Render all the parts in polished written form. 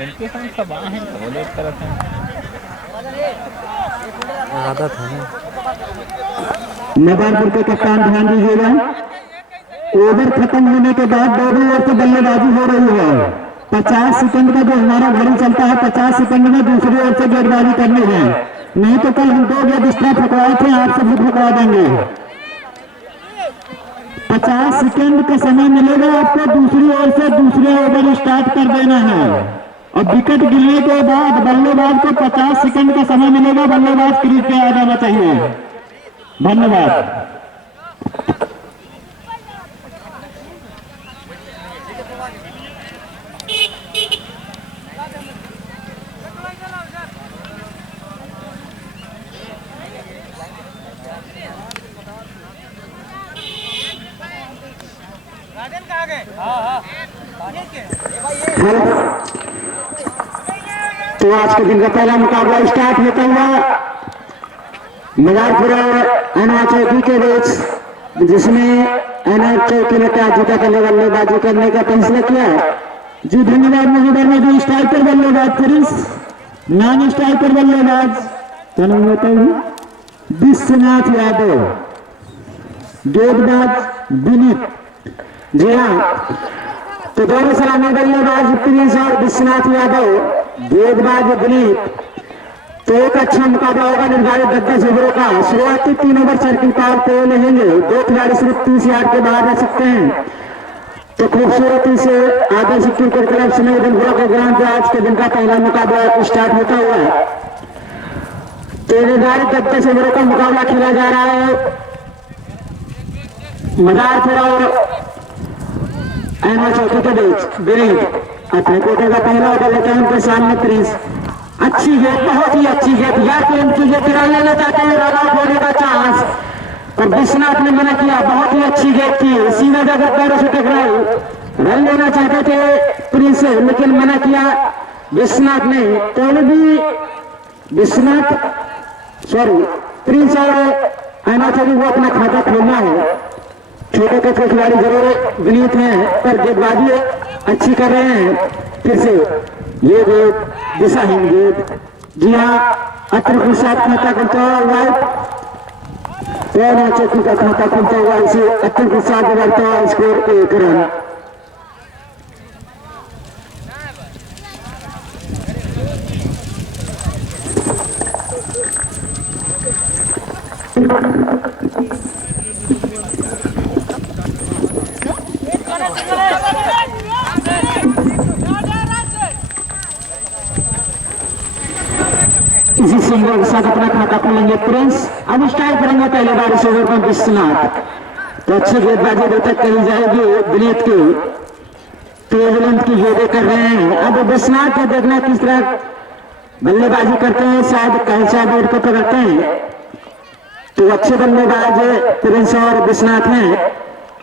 इनके संग सब हैं वो एक तरह से आदत है ना। नवाबपुर के कप्तान ध्यान दीजिएगा, ओवर खत्म होने के बाद दोनों ओर से बल्लेबाजी हो रही है। 50 सेकंड का जो हमारा घड़ी चलता है, 50 सेकंड में दूसरी ओर से गेंदबाजी करनी है, नहीं तो कल हम 2 गेंद एक्स्ट्रा फकवाए थे, आप सब फकवा देंगे। 50 सेकंड का समय मिलेगा आपको, दूसरी ओर से दूसरे ओवर स्टार्ट कर देना है और विकेट गिरने के बाद बल्लेबाज को 50 सेकंड का समय मिलेगा, बल्लेबाज क्रीज पे आ जाना चाहिए। धन्यवाद। तो आज के दिन का पहला मुकाबला स्टार्ट होता हुआ मजारपुर अनाज चौकी के बीच, जिसमें अनाज चौकी ने क्या जीता करने बल्लेबाजी करने का फैसला किया। जी धन्यवाद महोदय। में जो स्ट्राइकर बल्लेबाज प्रिंस, नॉन स्ट्राइकर बल्लेबाज क्या नाम होता है, विश्वनाथ यादव, गेंदबाज विनीत। जी हाँ, तो दोनों सलामी बल्लेबाज प्रिंस और विश्वनाथ यादव, गेंदबाज विनीत। तो एक अच्छा मुकाबला होगा निर्धारित 10 ओवरों का। शुरुआती 3 ओवर सर्किल पावर पे रहेंगे, 2 खिलाड़ी सिर्फ 30 यार्ड के बाहर रह सकते हैं। तो खूबसूरती से आदर्श क्रिकेट क्लब स्नेहपुरा के ग्राउंड पे आज के दिन का पहला मुकाबला स्टार्ट होता हुआ है। तो निर्धारित 10 ओवरों का मुकाबला खेला जा रहा है मदारपुर और एनवा चौकी के बीच। विनीत अपने कोटे का पहला ओवर लेते हैं, उनके सामने प्रिंस। अच्छी गेंद, बहुत ही अच्छी गेंद, या तो इनकी गेंद तिरा लेना चाहते हैं, रन आउट होने का चांस, पर विश्वनाथ ने मना किया। बहुत ही अच्छी गेंद थी, सीधा जगह पैरों से टकराई, रन लेना चाहते थे प्रिंस, लेकिन मना किया विश्वनाथ ने। तो भी विश्वनाथ प्रिंस और अनाचरी को अपना खाता खोलना है। छोटे छोटे खिलाड़ी जरूर विनीत हैं, पर गेंदबाजी अच्छी कर रहे हैं। फिर से ये गेंद दिशाहीन गेंद। जी हाँ, अतुल के साथ खाता करता हुआ चौकी का खाता खुलता हुआ इसे अतुल के साथ बढ़ता हुआ स्कोर 1 रन। इसी सिंगल के साथ अपना खाता खोलेंगे प्रिंस। अब स्टाइल करेंगे पहले बार इस ओवर पर विश्वनाथ। तो अच्छी गेंदबाजी अभी तक कही जाएगी विनीत की, तेज की गेंदें कर रहे हैं। अब विश्वनाथ को देखना किस तरह बल्लेबाजी करते हैं, शायद कैसा बोर्ड को पकड़ते हैं। तो अच्छे बल्लेबाज प्रिंस और विश्वनाथ हैं।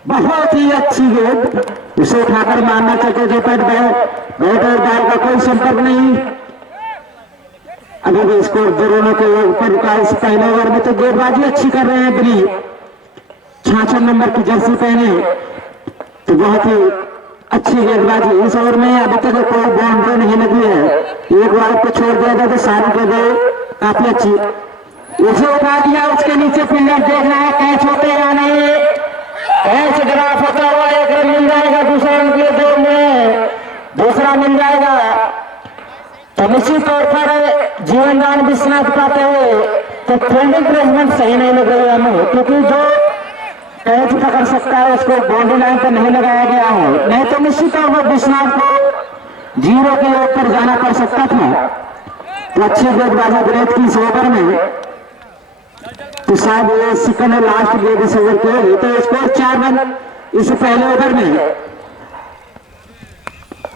बहुत ही अच्छी गेंद, उसे उठाकर मारना चाहते थे, पर बैट और बॉल का कोई संपर्क नहीं। अभी भी स्कोर दोनों के ऊपर रुका इस पहले ओवर में। तो गेंदबाजी अच्छी कर रहे हैं विनीत, 66 नंबर की जर्सी पहने। तो बहुत ही अच्छी गेंदबाजी इस ओवर में। अभी तक कोई बाउंड्री नहीं लगी है, एक बार को छोड़ दिया जाए तो सारी गेंदें काफी अच्छी। उसे उठा दिया, उसके नीचे फील्डर देख रहा है कैच होते या नहीं। कैच ड्रॉप होता हुआ 1 रन मिल जाएगा, दूसरा रन के 2 में दूसरा मिल जाएगा। तो निश्चित तौर पर जीवन दान विश्वनाथ पाते हुए तो फील्डिंग प्लेसमेंट सही नहीं लग रही है हमें, क्योंकि जो कैच पकड़ सकता है उसको बाउंड्री लाइन पर नहीं लगाया गया है, नहीं तो निश्चित तौर पर विश्वनाथ को 0 के ऊपर जाना पड़ सकता था। तो अच्छी गेंदबाजी विनीत की इस ओवर में। तो शायद ये सेकंड और लास्ट गेंद इस ओवर की होगी। तो स्कोर 4 रन इस पहले ओवर में।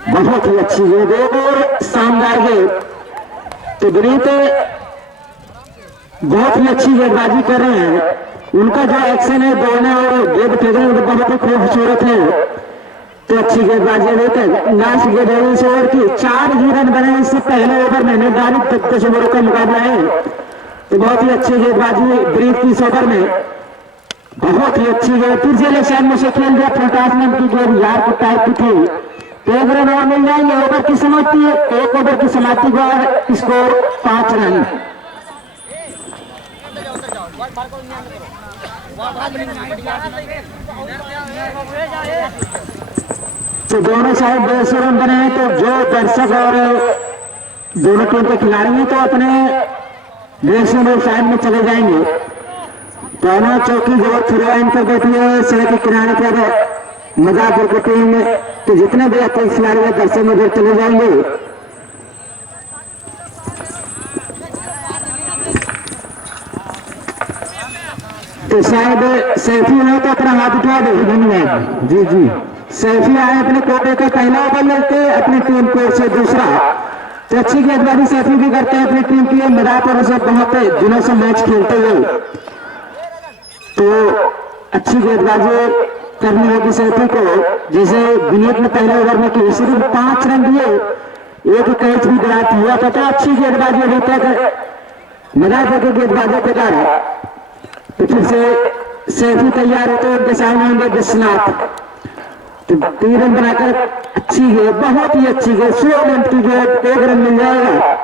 बहुत ही अच्छी गेंद, एक और शानदार गेंद। तो विनीत बहुत ही अच्छी गेंदबाजी कर रहे हैं। उनका जो एक्शन है दौड़ने और गेंद फेंकने में बहुत ही खूबसूरत है। तो अच्छी गेंदबाजी लेकर लास्ट गेंद है इस ओवर की। 4 ही रन बने इससे पहले ओवर में। निर्धारित 10 ओवरों का मुकाबला है। तो बहुत ही अच्छी गेंदबाजी विनीत की इस ओवर में। बहुत ही अच्छी गेंद, फिर से लेफ्ट साइड में से खेल दिया फुलटास ने की गेंद यार को टाइप की थी, तो 1 रन और मिल जाएंगे। ओवर की समाप्ति, 1 ओवर की समाप्ति के बाद स्कोर 5 रन। तो दोनों साइड 150 रन बने हैं। तो जो दर्शक और दोनों टीम के खिलाड़ी हैं तो अपने ड्रेसिंग रूम साइड में चले जाएंगे। दोनों चौकी जो थ्री लाइन पर बैठी है सड़क के किनारे पर मजापुर की टीम में, तो जितने भी अच्छे खिलाड़ी हैं दर्शक में चले जाएंगे। तो शायद सैफी है तो अपना हाथ उठा दे। धन्यवाद जी जी। सैफी आए अपने कोटे का पहला ओवर लेते अपनी टीम को से दूसरा। तो अच्छी गेंदबाजी सैफी भी करते हैं अपनी टीम की। मदापुर से बहुत दिनों से मैच खेलते हुए, तो अच्छी गेंदबाजी करनी होगी सैफी को। जैसे विनीत ने पहले ओवर में की, सिर्फ 5 रन दिए, एक कैच भी ड्राफ्ट हुआ था। तो अच्छी गेंदबाजी अभी तक मदापुर की गेंदबाजों के कारण। तो फिर से सैफी तैयार होते हैं, उनके सामने होंगे विश्वनाथ। तो 3 रन बनाकर अच्छी गेंद, बहुत ही अच्छी गेंद, 16 रन की गेंद, 1 रन मिल जाएगा।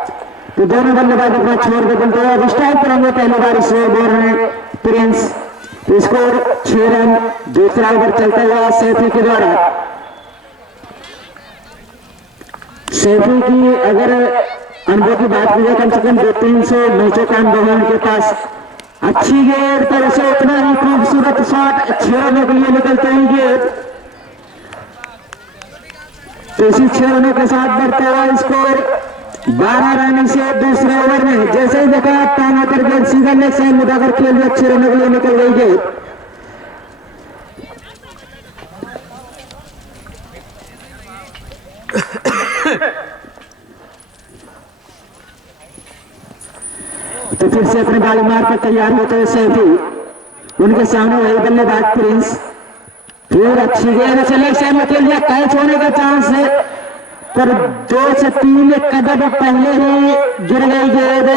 तो दोनों बल्लेबाज अपना छोड़ के बनते हैं। अब स्ट्राइक करेंगे पहली बार इस ओवर में प्रिंस। Score 6 run. दूसरा ओवर चलता हुआ सैफी के द्वारा। सैफी की अगर अनुभव की बात की जाए, कम से कम 200-300 मैचों का अनुभव है उनके पास। अच्छी गेंद पर उसे इतना ही खूबसूरत शॉट 6 रनों के लिए निकलते हैं गेंद। तो इसी 6 रनों के साथ बढ़ता हुआ स्कोर 12 रन से दूसरे ओवर में। जैसे ही देखा टांग आकर गेंद सीधा लेग साइड में जाकर खेल दिया, 6 रनों के लिए निकल गई गेंद। तो फिर से अपने बाली मार पर तैयार होते हुए सैफी, उनके सामने वही बल्लेबाज प्रिंस। फिर अच्छी गेंद चले साइड में खेल दिया, कैच होने का चांस है, पर 2 से 3 कदम पहले ही गिर गई गेंद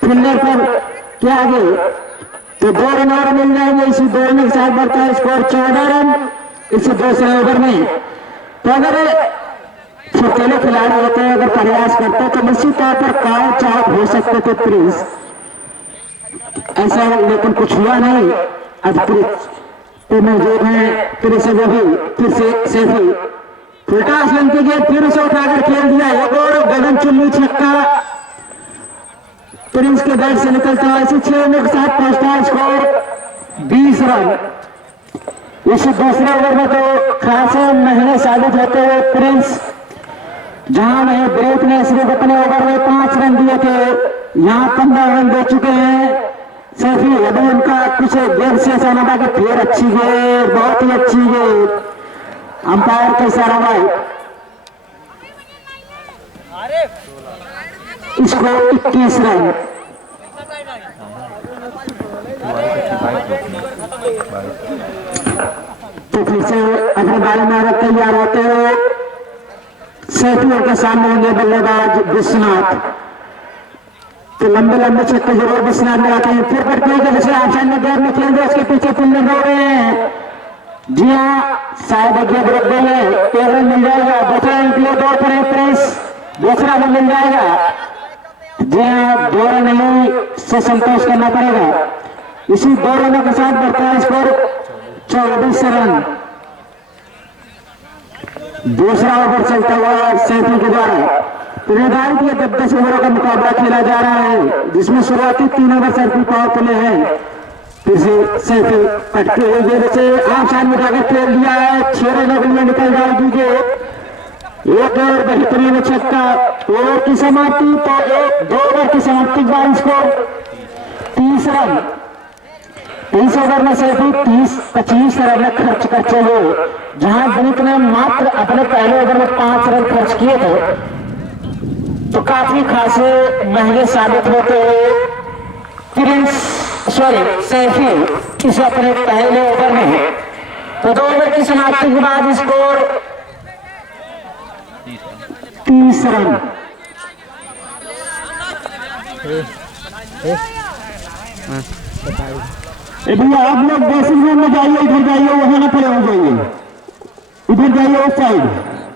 फील्डर पर। क्या आगे तो 2 रन और मिल जाएंगे। इसी 2 रन के साथ बढ़ता है स्कोर 14 रन इसी दूसरे ओवर में। तो अगर अकेले खिलाड़ी होते हैं, अगर प्रयास करते हैं तो निश्चित तौर पर काउ चाक हो सकते थे प्रिंस, ऐसा लेकिन कुछ हुआ नहीं। अब तो मौजूद है प्रिंस, वो भी फिर से सैफी फुलटास रन की गेंद फिर उसे उठाकर खेल दिया। एक और गगन चुन्नी छक्का प्रिंस के बैट से निकलता है। इसी 6 रनों के साथ पहुंचता है स्कोर 20 रन। इसी दूसरे ओवर में तो खासे महंगे साबित होते हुए प्रिंस, जहां में ब्रेक ने सिर्फ अपने ओवर में 5 रन दिए थे, यहां 15 रन दे चुके हैं सैफी। अभी उनका कुछ देर से ऐसा लगा कि फिर अच्छी गेंद, बहुत ही अच्छी गेंद, अंपायर का इशारा भाई। Score 21 run. तो फिर से अपने बारी में तैयार होते हुए सैफियों के सामने होंगे बल्लेबाज विश्वनाथ। तो लंबे लंबे छक्के जरूर विश्वनाथ लगाते हैं। फिर पटने के दूसरे ऑप्शन में गेंद में खेल दिया, उसके पीछे फील्डर दौड़ रहे हैं। जी हाँ, शायद गेंद रोक देंगे, 1 रन मिल जाएगा। दूसरा रन के लिए दौड़ पड़े प्रिंस, दूसरा रन मिल जाएगा। जी हाँ, 2 रन नहीं से संतोष करना पड़ेगा। इसी 2 रनों के साथ बढ़ता है स्कोर 24 रन। दूसरा ओवर चलता हुआ सैफी के द्वारा। निर्धारित ये 10 ओवरों का मुकाबला खेला जा रहा है, जिसमें शुरुआती 3 ओवर सैफी पावर प्ले है। फिर से सैफी पटके हुई गेंद से आसान मिटाकर खेल दिया है, 6 रनों के लिए निकल जाएगी गेंद। एक और बेहतरीन छक्का। ओवर की समाप्ति तो 2 ओवर की समाप्ति के बाद स्कोर 30 रन। 30 ओवर में सैफी 25 रन खर्च करते हुए, जहां विनीत ने मात्र अपने पहले ओवर में 5 रन खर्च किए थे, तो काफी खासे महंगे साबित होते हुए सैफी इस अपने पहले ओवर में। तो 2 ओवर की समाप्ति के बाद स्कोर 30 रन। भैया आप लोग ड्रेसिंग रूम में जाइए, इधर जाइए, वहां ना खड़े हो जाइए, इधर जाइए उस साइड।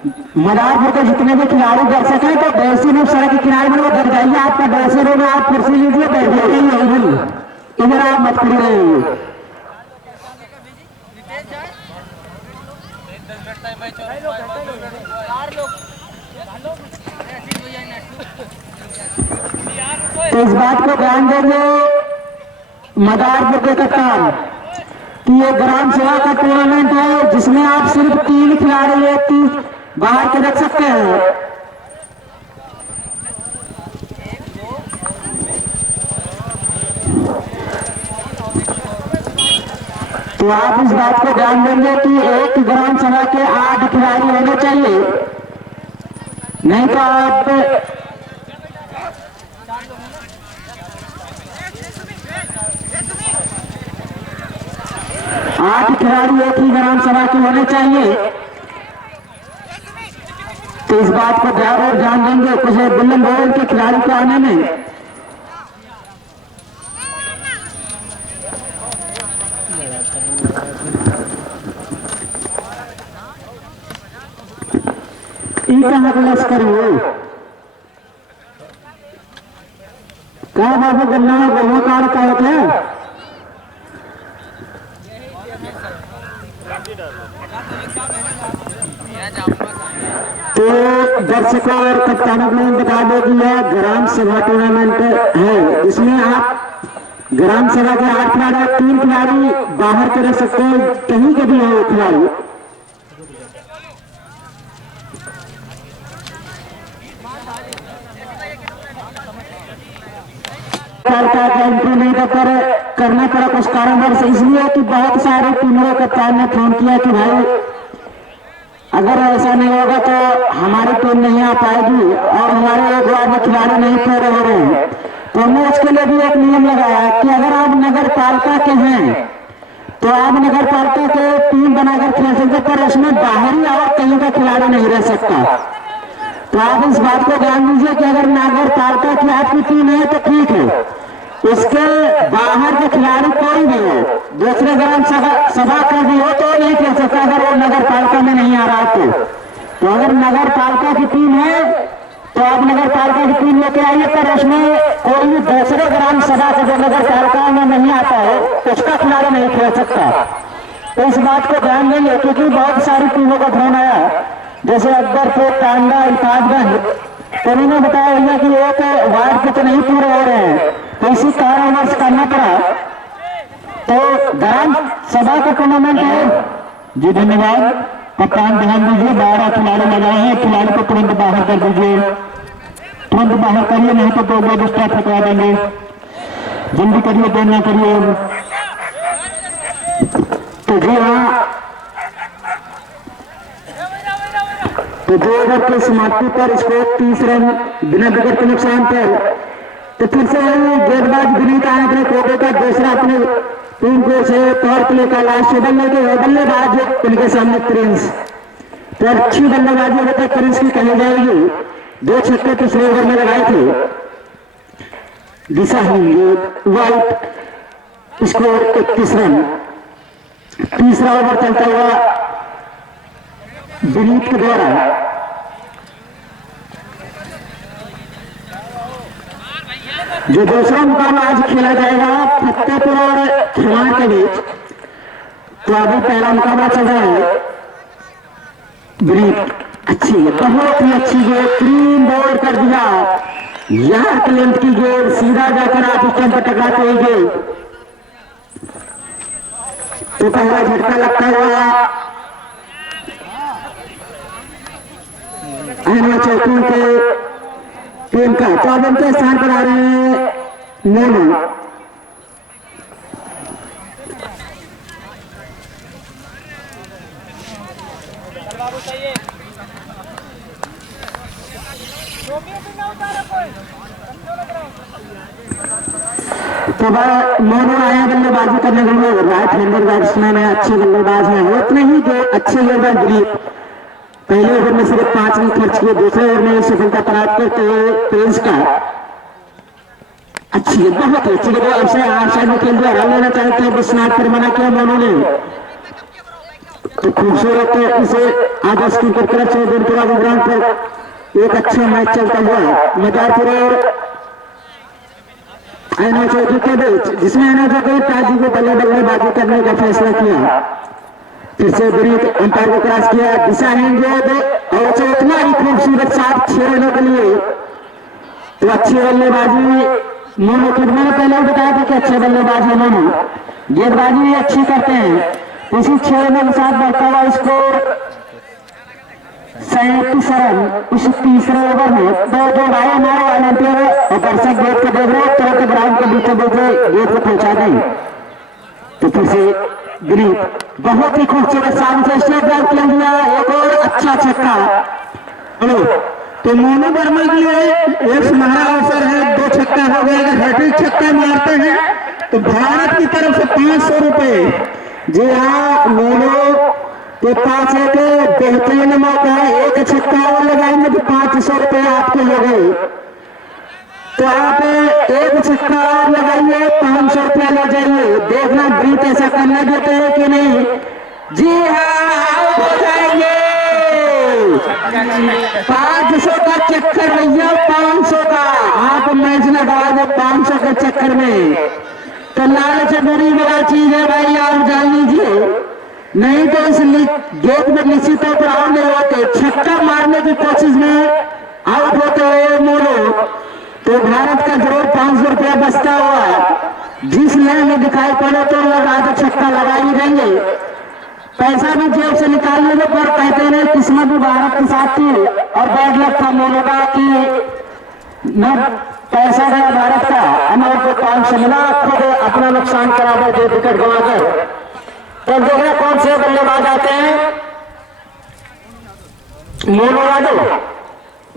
मदारपुर के जितने भी खिलाड़ी दर्शक हैं तो ड्रेसिंग रूम सड़क के किनारे में वो बैठ जाइए। आपका ड्रेसिंग रूम आप कुर्सी लीजिए, बैठ जाइए। इधर आप मत खड़े तो इस बात को ध्यान देंगे मदारपुर के कप्तान कि ये ग्राम सेवा का टूर्नामेंट है जिसमें आप सिर्फ 3 खिलाड़ी एक 3 बाहर के रख सकते हैं। तो आप इस बात को ध्यान देंगे कि एक ग्राम सभा के 8 खिलाड़ी होने चाहिए, नहीं तो आप 8 खिलाड़ी एक ही ग्राम सभा के होने चाहिए। तो इस बात को ध्यान देंगे कुछ बुलंद ओवर के खिलाड़ी को आने में। कहाँ का लश्कर हो क्या बाबू गन्ना गहूँ का रखा होता है। तो दर्शकों और कप्तानों को बता दो कि यह ग्राम सभा टूर्नामेंट है जिसमें आप ग्राम सभा के 8 खिलाड़ी 3 खिलाड़ी बाहर के रख सकते हैं, कहीं के भी हो खिलाड़ी। एंट्री नहीं करना पड़ा कुछ कारणवश से, इसलिए कि बहुत सारे टीमों कप्तान ने फोन किया कि भाई अगर ऐसा नहीं होगा तो हमारी टीम नहीं आ पाएगी और हमारे एक बार में खिलाड़ी नहीं पूरे हो रहे हैं। तो हमने इसके लिए भी एक नियम लगाया कि अगर आप नगर पालिका के हैं तो आप नगर पालिका के टीम बनाकर खेल सकते, पर उसमें बाहरी और कहीं का खिलाड़ी नहीं रह सकता। तो आप इस बात को ध्यान दीजिए कि अगर नगर पालिका की आपकी टीम है तो ठीक है, इसके बाहर के खिलाड़ी कोई भी हो, दूसरे ग्राम सभा का भी हो तो नहीं खेल सकता अगर वो नगर पालिका में नहीं आ रहा तो अगर नगर पालिका की टीम है तो आप नगर पालिका की टीम लेके आइए, पर उसमें कोई भी दूसरे ग्राम सभा का जो नगर पालिका में नहीं आता है उसका खिलाड़ी नहीं खेल सकता। तो इस बात को ध्यान देंगे क्योंकि बहुत सारी टीमों का फोन आया, जैसे अकबरपुर, टांडा, इल्फाजगंज, तो उन्होंने बताया भैया कि एक वार्ड के तो नहीं पूरे हो रहे हैं, तो इसी कारणवश करना पड़ा। तो ग्राम सभा का टूर्नामेंट है जी। धन्यवाद कप्तान, ध्यान दीजिए 12 खिलाड़ी लगाए हैं, खिलाड़ी को तुरंत बाहर कर दीजिए, तुरंत बाहर करिए, नहीं तो 2 गोल एक्स्ट्रा ठुकरा देंगे। जल्दी करिए, देर ना करिए। तो जी हाँ, तो 2 ओवर की समाप्ति पर स्कोर 30 रन बिना विकेट के नुकसान पर। तो फिर से गेंदबाज विनीत आए अपने कोटे का दूसरा अपने टीम को से पावर प्ले का लास्ट बल्लेबाज उनके सामने प्रिंस। तो अच्छी बल्लेबाजी अभी तक प्रिंस की कही जाएगी, 2 छक्के पिछले ओवर में लगाए थे। दिशाहीन गेंद वाइट, स्कोर 31 रन। तीसरा ओवर चलता हुआ विनीत के द्वारा। जो दूसरा मुकाबला आज खेला जाएगा फतेहपुर और खिलाड़ के बीच, तो अभी पहला मुकाबला चल रहा है। विनीत अच्छी है, बहुत ही अच्छी गेंद, क्लीन बॉल कर दिया, यार क्लिंट की गेंद सीधा जाकर आप स्टंप पर टकराते हुए गेंद। तो पहला झटका लगता हुआ अहमद चौकी के टीम का 14 के स्थान पर आ रहे हैं मोनू। तो मोनू आया बल्लेबाजी करने के लिए, राइट हैंडर बैट्समैन है, अच्छे बल्लेबाज है, उतने ही जो अच्छे गेंदबाज दिलीप। पहले ओवर में सिर्फ 5 रन खर्च किए, दूसरे ओवर में सफलता प्राप्त करते हुए प्रिंस का अच्छी है, बहुत ही अच्छी है। आउटसाइड में खेल दिया, रन लेना चाहते हैं, विश्वनाथ पर मना किया मोनू ने। तो खूबसूरत इसे आदर्श क्रिकेट क्लब से गुरुपुरा ग्राउंड पर एक अच्छा मैच चलता हुआ मदारपुर और ऐना चौकी के बीच, जिसमें ऐना चौकी ताजी को बल्लेबाजी करने का फैसला किया। फिर से ब्रीथ अंपायर को क्रॉस किया, दिशाहीन गेंद और उसे इतना ही खूबसूरत साथ 6 रनों के लिए। तो अच्छी बल्लेबाजी मोनो की, मैंने पहले ही बताया था कि अच्छे बल्लेबाज है मोनो, गेंदबाजी अच्छी करते हैं। इसी 6 रनों के साथ बढ़ता हुआ स्कोर 37 रन इस तीसरे ओवर में। तो जो भाई हमारे वॉलंटियर और दर्शक गेट को देख रहे हैं, तुरंत ग्राउंड के बीचों बीच गेट को पहुंचा दें। तो फिर से ग्रीप बहुत ही खूबसूरत सामने से स्टेट ड्राइव किया गया, एक और अच्छा छक्का। तो मोनू वर्मा के लिए एक सुनहरा अवसर है, 2 छक्का हो गया। अगर हैट्रिक छक्का मारते हैं तो भारत की तरफ से 500 रुपए। जी हाँ, मोनू के पास एक बेहतरीन मौका है, एक छक्का और लगाएंगे तो 500 रुपए आपके हो गए। तो आप एक छक्का और लगाइए, 500 रुपया ले जाइए। देखना ब्रीथ ऐसा करने देते हैं कि नहीं। जी हाँ, हो जाएंगे 500 का चक्कर भैया, 500 का। आप मैच लगा दो 500 के चक्कर में। तो लालच बड़ी बड़ा चीज है भाई, आप जान लीजिए, नहीं तो इस गेट में निश्चित तौर पर आउट नहीं होते। छक्का मारने की कोशिश में आउट होते हुए मोनो, तो भारत का जरूर 500 रुपया बचता हुआ जिस लय में दिखाई पड़े तो लगा तो छक्का लगा ही देंगे। पैसा भी जेब से निकाल लेंगे, पर कहते हैं किस्मत भी भारत के साथ थी और बैड लक था मोनो का कि न पैसा गया भारत का, हमारे को 500 मिला, खुद अपना नुकसान करा दे 2 विकेट गंवाकर। तो देखना कौन से बल्लेबाज आते हैं। मोनू यादव,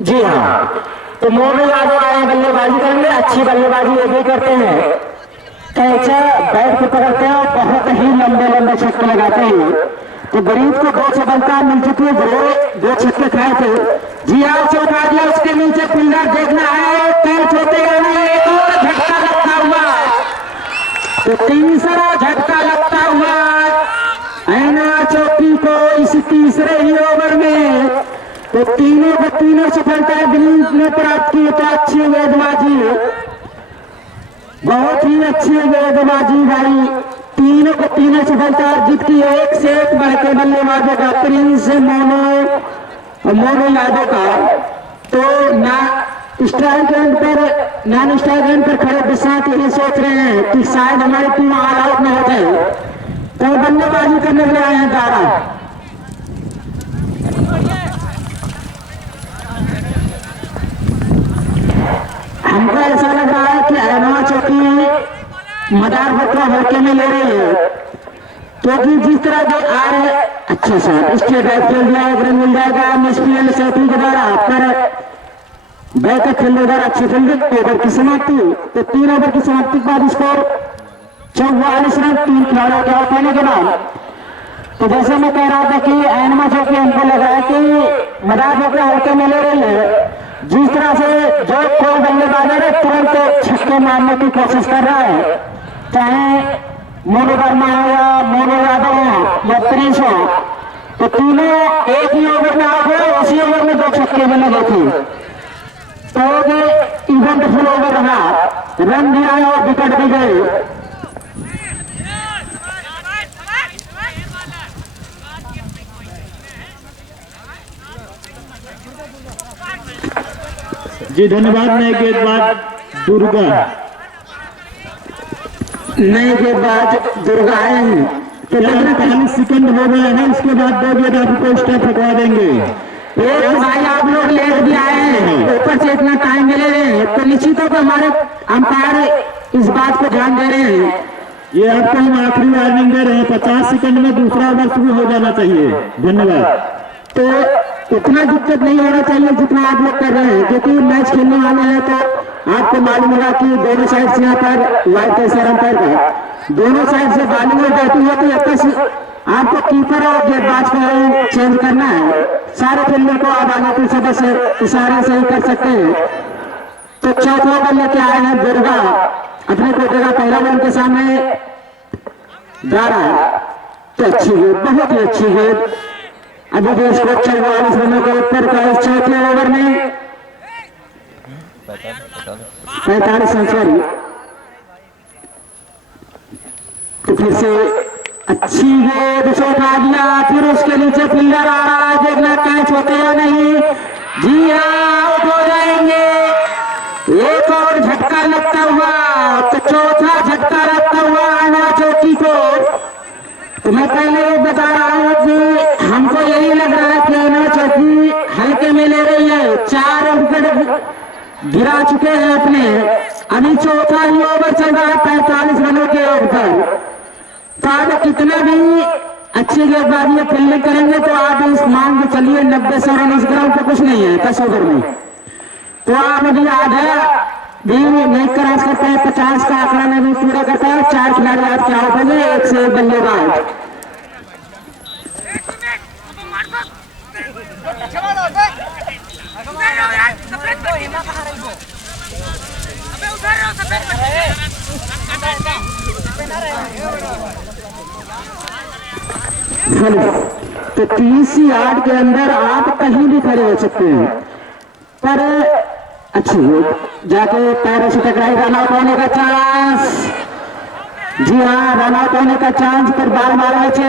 जी हाँ, तो मोनू यादव आए बल्लेबाजी करेंगे। अच्छी बल्लेबाजी ये भी करते हैं, कैचा बैट को पकड़ते हैं और बहुत ही लंबे लंबे छक्के लगाते हैं। तो गरीब को 2 सफलता मिल चुकी है, जरूर 2 छक्के खाए थे। जी हाँ, चौथा दिया, उसके नीचे फील्डर देखना है, कैच होते नहीं, एक और झटका लगता हुआ। तो तीसरा झटका लगता हुआ ऐना चौकी को इस तीसरे ही ओवर में। तो तीनों को तीनों सफलताएं दिल्ली ने प्राप्त की। तो अच्छी गेंदबाजी, बहुत ही अच्छी गेंदबाजी भाई, तीनों को तीनों सफलता जीत की। एक से एक बढ़कर बल्लेबाजों का, प्रिंस मोनू यादव का। तो ना स्ट्राइक एंड पर, नॉन स्ट्राइक एंड पर खड़े विश्रांत ये सोच रहे हैं कि शायद हमारी टीम ऑल आउट न हो जाए, तो बल्लेबाजी करने के लिए आए हैं दारा। हमको ऐसा लग रहा है कि ऐना चौकी मदार बकरा हल्के में ले रहे हैं, क्योंकि जिस तरह के आ रहे। अच्छा साहब, स्टेट ड्राइव खेल दिया, एक रन मिल जाएगा मिसफील्ड सेटिंग के द्वारा। पर बैठक खेलने द्वारा अच्छी फील्डिंग, ओवर की समाप्ति। तो 3 ओवर की समाप्ति के बाद स्कोर 44 रन 3 खिलाड़ियों के आउट होने के बाद। तो जैसे मैं कह रहा था कि ऐनमा चौकी हमको लगा है कि मदार बकरा हल्के में ले रही है। जिस तरह से जो कोई बल्लेबाज है तुरंत छक्के मारने की कोशिश कर रहा है, चाहे मोनू वर्मा हो या मोनू यादव हो या प्रिंस हो, तो तीनों एक ही ओवर में आउट हुए। उसी ओवर में 2 छक्के में लगे थे, तो इवेंट फुल ओवर रहा, रन भी आए और विकेट भी गए। जी धन्यवाद। नए गेंदबाज दुर्गा, नए गेंदबाज दुर्गा आए हैं। तो 40 सेकंड हो गए हैं, इसके बाद 2 गेंद आपको स्टेप हटवा देंगे। एक भाई आप लोग लेट भी आए हैं, ऊपर से इतना टाइम दे रहे हैं, तो निश्चित तौर पर हमारे अंपायर इस बात को ध्यान दे रहे हैं। ये आपको हम आखिरी वार्निंग दे रहे हैं, 50 सेकंड में दूसरा ओवर शुरू हो जाना चाहिए। धन्यवाद। तो उतना दिक्कत नहीं होना चाहिए जितना आप लोग कर रहे हैं, क्योंकि मैच खेलने वाले हैं। तो आपको मालूम होगा कि दोनों साइड से यहाँ पर वाइट कैसर अंपायर का दोनों साइड से बॉलिंग और बैटिंग होती है। आपको कीपर और गेंदबाज को चेंज करना है। सारे फील्डर को अब आगे पीछे बस इशारे से ही कर सकते हैं। तो चौथा ओवर लेके आए हैं दुर्गा, अपने कोटे का पहला बॉल के सामने दारा। तो अच्छी गेंद, बहुत ही अच्छी गेंद। अभी भी इसको 44 रनों के ऊपर का इस चौथे ओवर में 45 रन सॉरी। तो फिर से अच्छी गेंद उसे उठा दिया, फिर उसके नीचे फील्डर आ रहा है, देखना कैच होते या नहीं। जी हाँ, आउट हो जाएंगे। एक और झटका लगता हुआ, तो चौथा झटका लगता हुआ आना चौकी को। तो मैं पहले ही बता रहा हूं कि हमको यही लग रहा है कि आना चौकी हल्के में ले रही है। 4 विकेट गिरा चुके हैं अपने, अभी चौथा ही ओवर चल रहा है 45 रनों के ऊपर। तो आप कितना भी अच्छी गेंदबाजी फील्डिंग करेंगे तो आप इस मान के चलिए 90-100 रन इस ग्राउंड पे कुछ नहीं है 10 ओवर में। तो आप अभी आधा भी नहीं क्रॉस करते हैं, 50 का आंकड़ा नहीं पूरा करता है। 4 खिलाड़ी आपके आउट हो गए, 1 से 1 बल्लेबाज। तो 30 यार्ड के अंदर आप कहीं भी खड़े हो सकते हैं, पर अच्छी जाके पैरों से टकराई, रन आउट होने का चांस। जी हाँ, रन आउट होने का चांस, पर बाल मारने से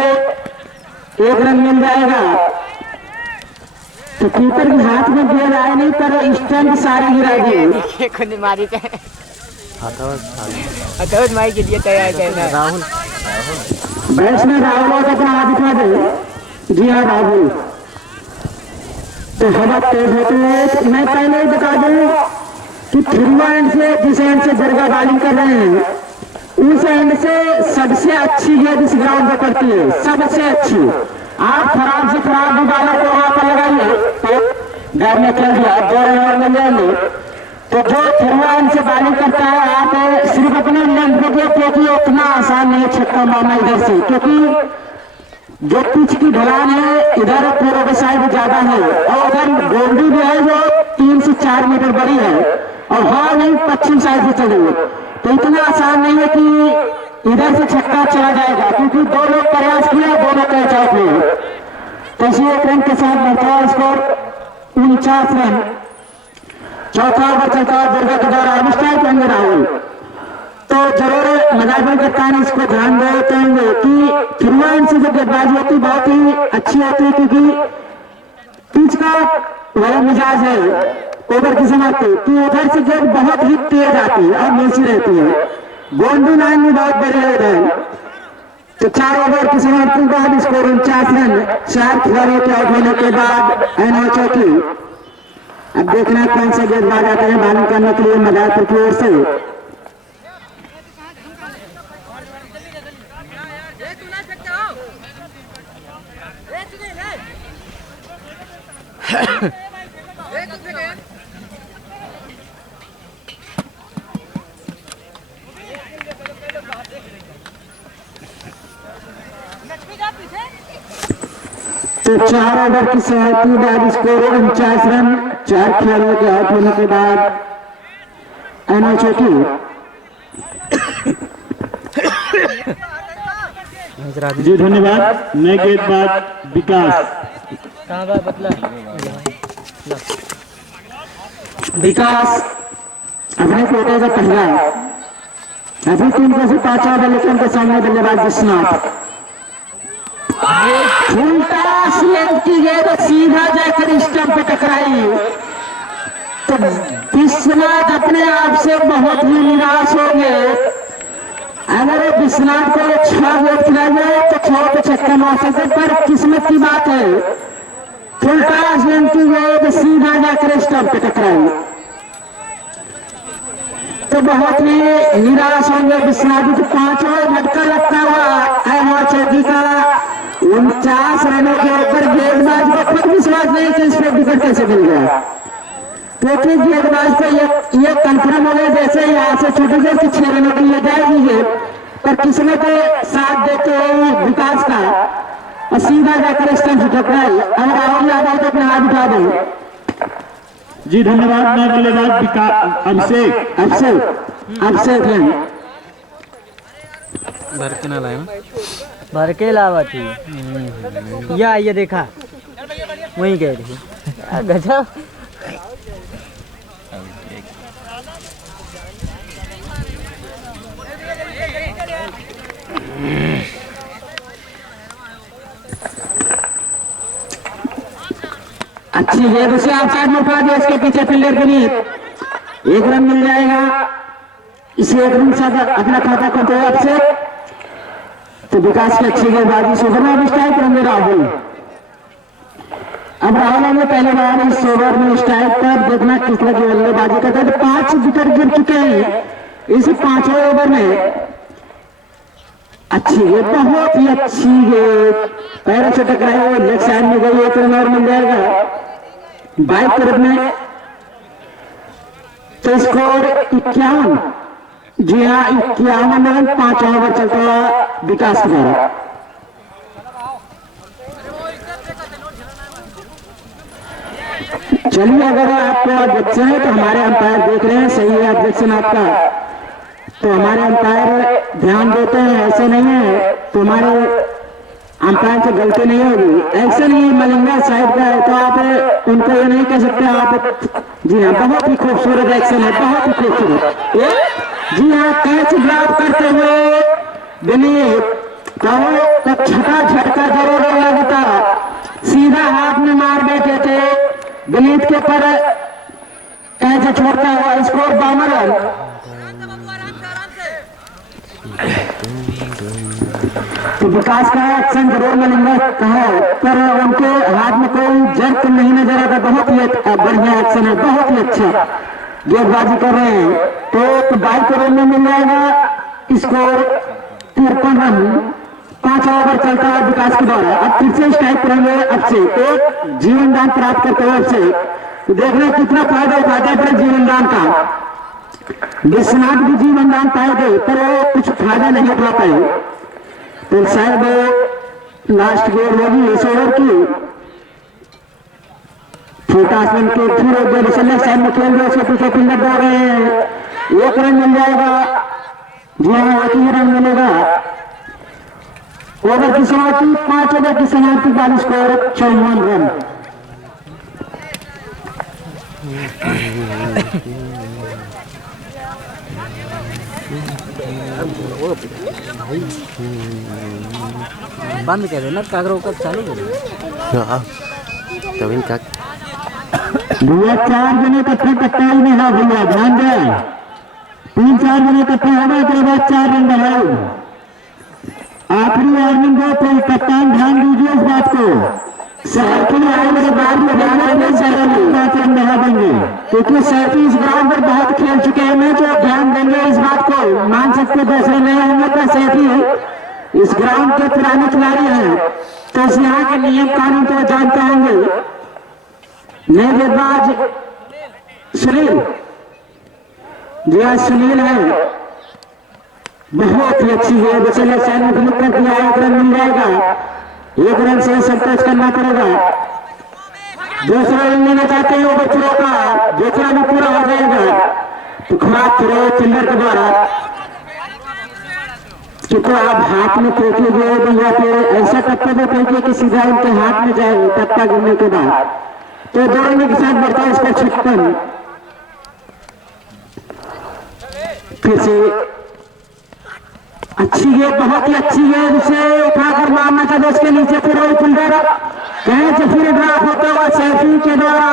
1 रन मिल जाएगा। तो कीपर के हाथ में गेंद आए नहीं, पर स्टंप सारे गिरा दिए। मारी मारी के लिए तैयार राहुल बैट्समैन राहुल को अपना हाथ दिखा दे। जी हाँ राहुल। तो हवा तेज होती है। मैं पहले ही बता दूं कि थिरुआ एंड से जिस एंड से दरगाह बॉलिंग कर रहे हैं, उस एंड से सबसे अच्छी गेंद इस ग्राउंड पर पड़ती है, सबसे अच्छी। आप खराब से खराब भी बालों को वहां पर लगाइए तो घर में खेल दिया 2 रन मिल जाएंगे। तो जो थिरुआ एंड से बॉलिंग करता है, आप सिर्फ अपने लेंथ देखिए, क्योंकि उतना आसान नहीं छक्का मारना इधर से, क्योंकि जो पिच की ढलान है इधर पूर्व साइड ज्यादा है, और उधर बाउंड्री भी है जो 3 से 4 मीटर बड़ी है, और हवा नहीं पश्चिम साइड से चली है। तो इतना आसान नहीं है कि इधर से छक्का चला जाएगा, क्योंकि 2 लोग प्रयास किया, दोनों कैच आउट हुए। तो इसी 1 रन के साथ बढ़ता है स्कोर 49 रन। चौथा ओवर चलता है दुर्गा के द्वारा, अब स्ट्राइक लेंगे राहुल। तो जरूर मैदान कप्तान इसको ध्यान देते हैं कि फिरवान से जो गेंदबाजी होती बहुत ही अच्छी होती है, क्योंकि पिच का वह मिजाज है ओवर की समाप्ति कि उधर से गेंद बहुत ही तेज आती है और नीचे रहती है, बाउंड्री लाइन भी बहुत बड़ी है उधर। तो 4 ओवर की समाप्ति के बाद स्कोर 49 रन। 4 खिलाड़ियों के आउट होने के बाद एनओ चौकी। अब देखना है कौन से गेंदबाज आते हैं बॉलिंग करने के लिए मदारपुर की ओर से। तो 4 ओवर की समाप्ति बाद स्कोर 49 रन। 4 खिलाड़ियों के आउट होने के बाद एनओ चौकी। जी धन्यवाद। नए गेंदबाज विकास। विकास अपने कोटे का पहला, अभी 3 से 5 बल्लेबाज के सामने बल्लेबाज विश्वनाथ। उल्टा स्लेट की गेंद सीधा जाकर स्टंप पे टकराई। तो विश्वनाथ अपने आप से बहुत ही निराश हो गए। अगर विश्वनाथ को 6 गेंद खिलाई जाए तो 6 पे छक्का मार सकते, पर किस्मत की बात है उल्टा स्लेट की गेंद सीधा जाकर स्टंप पे टकराई। तो बहुत ही निराश होंगे विश्वनाथ। तो 5वां झटका लगता हुआ एनओ चौकी का 49 रनों के ऊपर गेंदबाज को खुद विश्वास नहीं कि इस पर विकेट कैसे मिल गया, क्योंकि गेंदबाज को ये कंफर्म हो गया जैसे यहाँ से छूट गए कि 6 रनों के लिए जाएगी, पर किस्मत साथ देते हुए विकास का और सीधा जाकर स्टंप से टकराई। अब राहुल यादव तो अपने हाथ उठा दें। जी धन्यवाद। नए बल्लेबाज अभिषेक। अभिषेक हैं भर के ना लाए भर के लावा थी या ये देखा वहीं गए रही गजब। अच्छी है उसे आप साइड में उठा दिया, इसके पीछे फील्डर के लिए 1 रन मिल जाएगा। इसे 1 रन से अपना खाता करते हुए आपसे तो विकास की अच्छी गेंदबाजी से ओवर स्ट्राइक करेंगे राहुल। अब राहुल ने पहले बार इस ओवर में स्ट्राइक पर देखना किस तरह की बल्लेबाजी करता है। 5 विकेट गिर चुके हैं इस 5वें ओवर में। अच्छी है, बहुत ही अच्छी है, पैरों से टकराई हुई लेग साइड में गई, 1 रन और मिल जाएगा 22 तरफ में। तो स्कोर 51, जी हाँ 51 रन 5 ओवर चलता हुआ विकास के द्वारा। चलिए अगर आपको ऑब्जेक्शन है तो हमारे अंपायर देख रहे हैं, सही है ऑब्जेक्शन आपका तो हमारे अंपायर ध्यान देते हैं, ऐसे नहीं है तो हमारे अंपायर से गलती नहीं होगी। ऐसे नहीं मलिंगा साइड का है तो आप उनको ये नहीं कह सकते आप। जी हाँ बहुत ही खूबसूरत एक्शन है, बहुत ही खूबसूरत। जी हाँ कैच ड्रॉप करते हुए विनीत तो छठा झटका जरूर लगता, सीधा हाथ में मार बैठे थे विनीत के पर कैच छोड़ता हुआ। Score 52 run. तो विकास का एक्शन जरूर मिलेंगे कहा पर उनके हाथ में कोई जर्क नहीं नजर आता। बहुत ही बढ़िया एक्शन है, बहुत ही अच्छा गेंदबाजी कर रहे हैं। तो 22 रन में मिल जाएगा स्कोर 53 रन 5 ओवर चलता है विकास के द्वारा। अब फिर से स्ट्राइक करेंगे अब से एक जीवन दान प्राप्त करते हुए से तो देखना कितना फायदा उठाते हैं अपने जीवन दान का। विश्वनाथ भी जीवन दान पाए थे पर वो कुछ फायदा नहीं उठा पाए तो शायद लास्ट गेम होगी इस ओवर की। छोटा आसमान के फिर साइड में खेल रहे उसके पीछे फील्डर दे रहे हैं। 1 रन मिल जाएगा, जी हाँ 1 ही रन मिलेगा। ओवर की समाप्ति 5 ओवर की समाप्ति का स्कोर 54 रन। बंद कर देना कागरों का चालू कर तभी का भैया 4 जने इकट्ठे कट्टाई में है भैया ध्यान दें 3-4 जने इकट्ठे होगा तो बाद 4 रन बनाओ। आखिरी वार्निंग दो तो कप्तान ध्यान दीजिए इस बात को। साइकिल आने के बाद में 5 रन बना देंगे क्योंकि सैफी इस ग्राउंड पर बहुत खेल चुके हैं मैच और ध्यान देंगे इस बात को। मान सकते दूसरे नए होंगे तो सैफी इस ग्राउंड के पुराने खिलाड़ी हैं तो इस यहाँ के नियम कानून तो जानते होंगे। नए गेंदबाज सुनील, जी हाँ सुनील है, बहुत ही अच्छी है। बचेले साइड में क्लिक कर दिया 1 रन मिल जाएगा। 1 रन से संतोष करना पड़ेगा। दूसरा रन लेना चाहते हैं वो बच्चों का, दूसरा भी पूरा हो जाएगा तो खराब करो चिल्लर के द्वारा क्योंकि आप हाथ में फेंकेंगे भैया पे ऐसा टप्पा में फेंकिए कि सीधा उनके हाथ में जाए टप्पा गिरने के बाद तो दौड़ने के साथ बढ़ता है इसका 56। फिर से अच्छी है, बहुत ही अच्छी है, उसे उठाकर मारना चाहिए उसके नीचे फिर वही फिल्डर कैच फिर ड्रॉप होता हुआ सैफी के द्वारा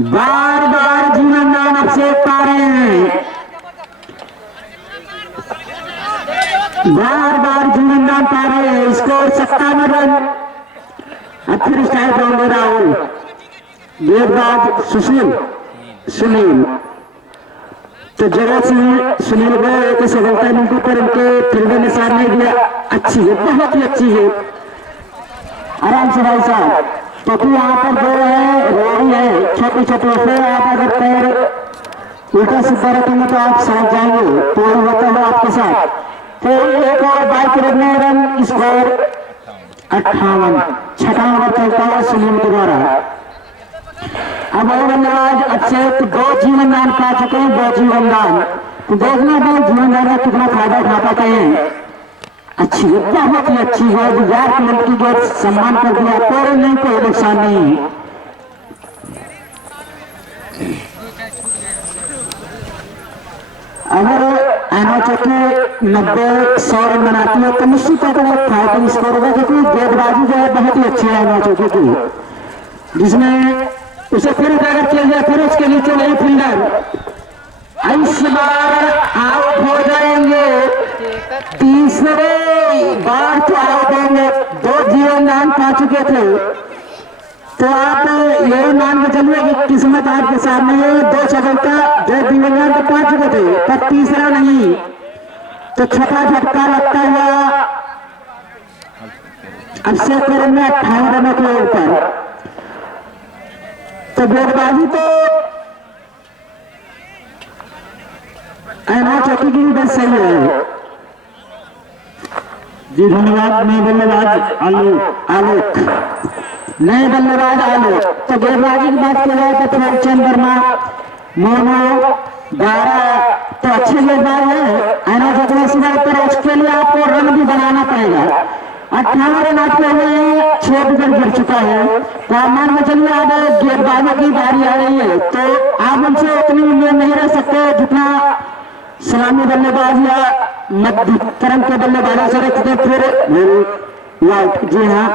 बार बार जीवन दान अब से पा रहे हैं, बार बार जीवन दान पा रहे हैं। Score 57 run. अब फिर स्ट्राइक होंगे राहुल, गेंदबाज सुनील तो जगह से सुनील को एक सफलता मिलती पर उनके फील्डर ने साथ नहीं दिया। अच्छी है, बहुत ही अच्छी है, आराम से भाई साहब क्योंकि यहाँ पर जो है रोड़ी है छोटे छोटे से आप अगर पैर उल्टा सीधा रखेंगे तो आप समझ जाएंगे तो होता है आपके साथ। तो 1 और 22 रन स्कोर 58। 6वां ओवर चलता है सुनील के द्वारा। अब बल्लेबाज अक्षय 2 जीवन दान पा चुके हैं, 2 जीवन दान तो देखना भाई जीवन दान का कितना फायदा उठा पाते हैं। अच्छी है, बहुत ही अच्छी है। 1000 मिनट की गेंद सम्मान कर दिया, कोई नहीं, कोई नुकसान नहीं। अगर एनो चौकी 90-100 रन बनाती है तो निश्चित तौर पर फाइटिंग स्कोर होगा, क्योंकि गेंदबाजी जो है बहुत ही अच्छी है एनो चौकी की, जिसमें उसे फिर अगर किया जाए फिर उसके नीचे नहीं फील्डर इस बार आउट हो जाएंगे। तीसरे बार तो आउट होंगे, 2-0 रन पा चुके थे, तो आप यही मान के चलिए कि किस्मत आपके सामने है। 2 छक्कों का 2 रन तो पा चुके थे, पर तीसरा नहीं, तो छठा झटका लगता है अभिषेक में 58 रनों के ऊपर। तो गेंदबाजी तो एनो चौकी की भी बस सही है। जी धन्यवाद। नए बल्लेबाज आलोक नए बल्लेबाज आलोक। तो गेंदबाजी की बात की जाए तो प्रेमचंद वर्मा, मोनो, दारा तो अच्छे गेंदबाज है। एनो चौकी सिवाय पर उसके लिए आपको रन भी बनाना पड़ेगा। 58 रन आपके हुए, 6 विकेट गिर चुका है, तो आप मान के चलिए अब गेंदबाजों की बारी आ रही है, तो आप उनसे उतनी उम्मीद नहीं रह सकते जितना सलामी बल्लेबाज या मध्य क्रम के बल्लेबाजों से रखते। फिर वाइट, जी हाँ,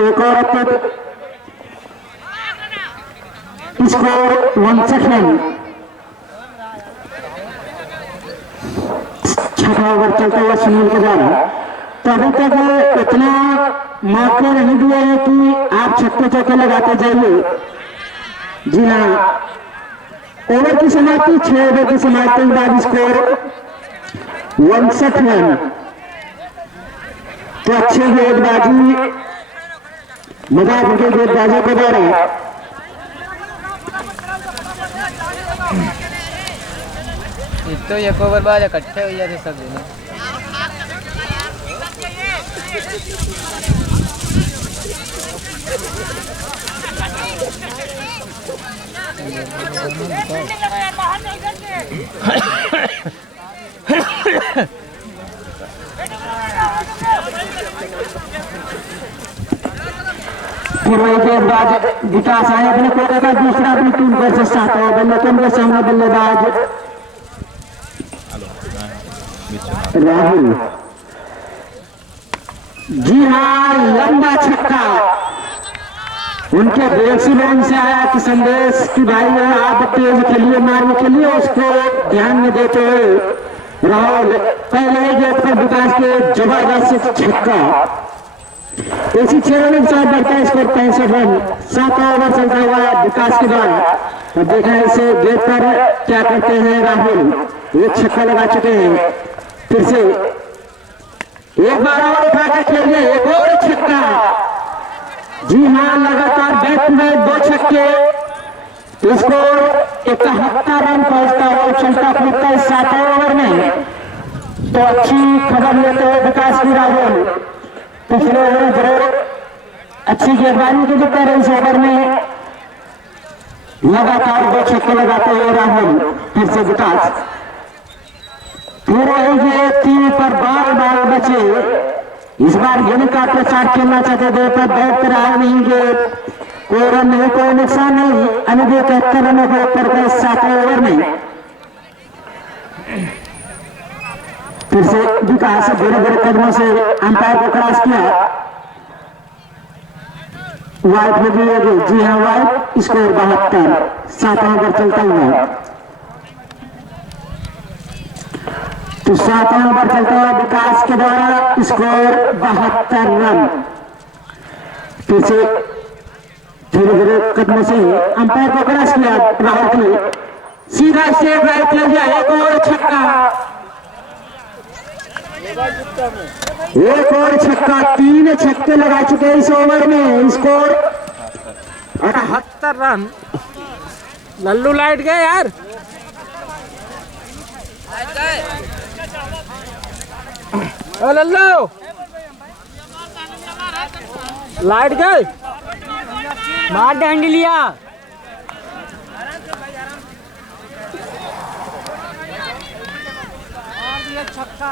एक और स्कोर 59 रन। 6वां ओवर चलता हुआ सुनील के द्वारा। तो अभी तक इतना मौके नहीं दिए हैं कि आप छक्के चौके लगाते जाइए। जी हाँ, ओवर की समाप्ति 6 ओवर की समाप्ति के बाद स्कोर 59 रन। तो अच्छी गेंदबाजी मजा के गेंदबाजों के द्वारा तो एक ओवर बाद इकट्ठे हो जाते सब जने। गेंदबाज विकास आए अपने कोटे का दूसरा अपनी टीम को चाहता है, बल्लेबाज के सामने बल्लेबाज राहुल। जी हाँ, लंबा छक्का उनके देसी लोन से आया कि संदेश कि भाई आप तेज खेलिए, मारने के लिए उसको ध्यान में देते हुए राहुल पहले ही गेंद पर विकास के जबरदस्त छक्का। इसी 6 रन के साथ बढ़ता है स्कोर 65 रन। 7वां ओवर चलता हुआ विकास के द्वारा। तो देखा इसे गेंद पर क्या करते हैं राहुल, एक छक्का लगा चुके हैं। फिर से एक बार और उठाकर खेलिए, एक और छक्का। जी हाँ, लगातार बैक में 2 छक्के, स्कोर 71 रन पहुंचता है। चलता फिरता है 7वें ओवर में। तो अच्छी खबर लेते हुए विकास की राहुल पिछले ओवर जरूर अच्छी गेंदबाजी की दिक्कत है। इस ओवर में लगातार 2 छक्के लगाते हुए राहुल। फिर से विकास, फिर वही 3 पर बाल बचे। इस बार गेंद का प्रचार खेलना चाहते थे पर बैठ कर आए नहीं गेंद, कोई रन नहीं, कोई नुकसान नहीं। अनुदेव 71 रनों को ऊपर गए 7वें ओवर में। फिर से विकास बड़े बड़े कदमों से अंपायर को क्रॉस किया, वाइट में भी है। जी हाँ, वाइट। स्कोर 72। 7वां ओवर चलता हुआ। तो 7वां ओवर चलता हुआ विकास के द्वारा स्कोर 72 रन। फिर से धीरे धीरे कदमों से अंपायर को क्रॉस किया राहुल की, सीधा स्टेट राइट ले गया। एक और छक्का, एक और छक्का। 3 छक्के लगा चुके इस ओवर में। Score 78 run. लल्लू लाइट गए यार, ओ लल्लू लाइट गए, मार डंडी लिया। छक्का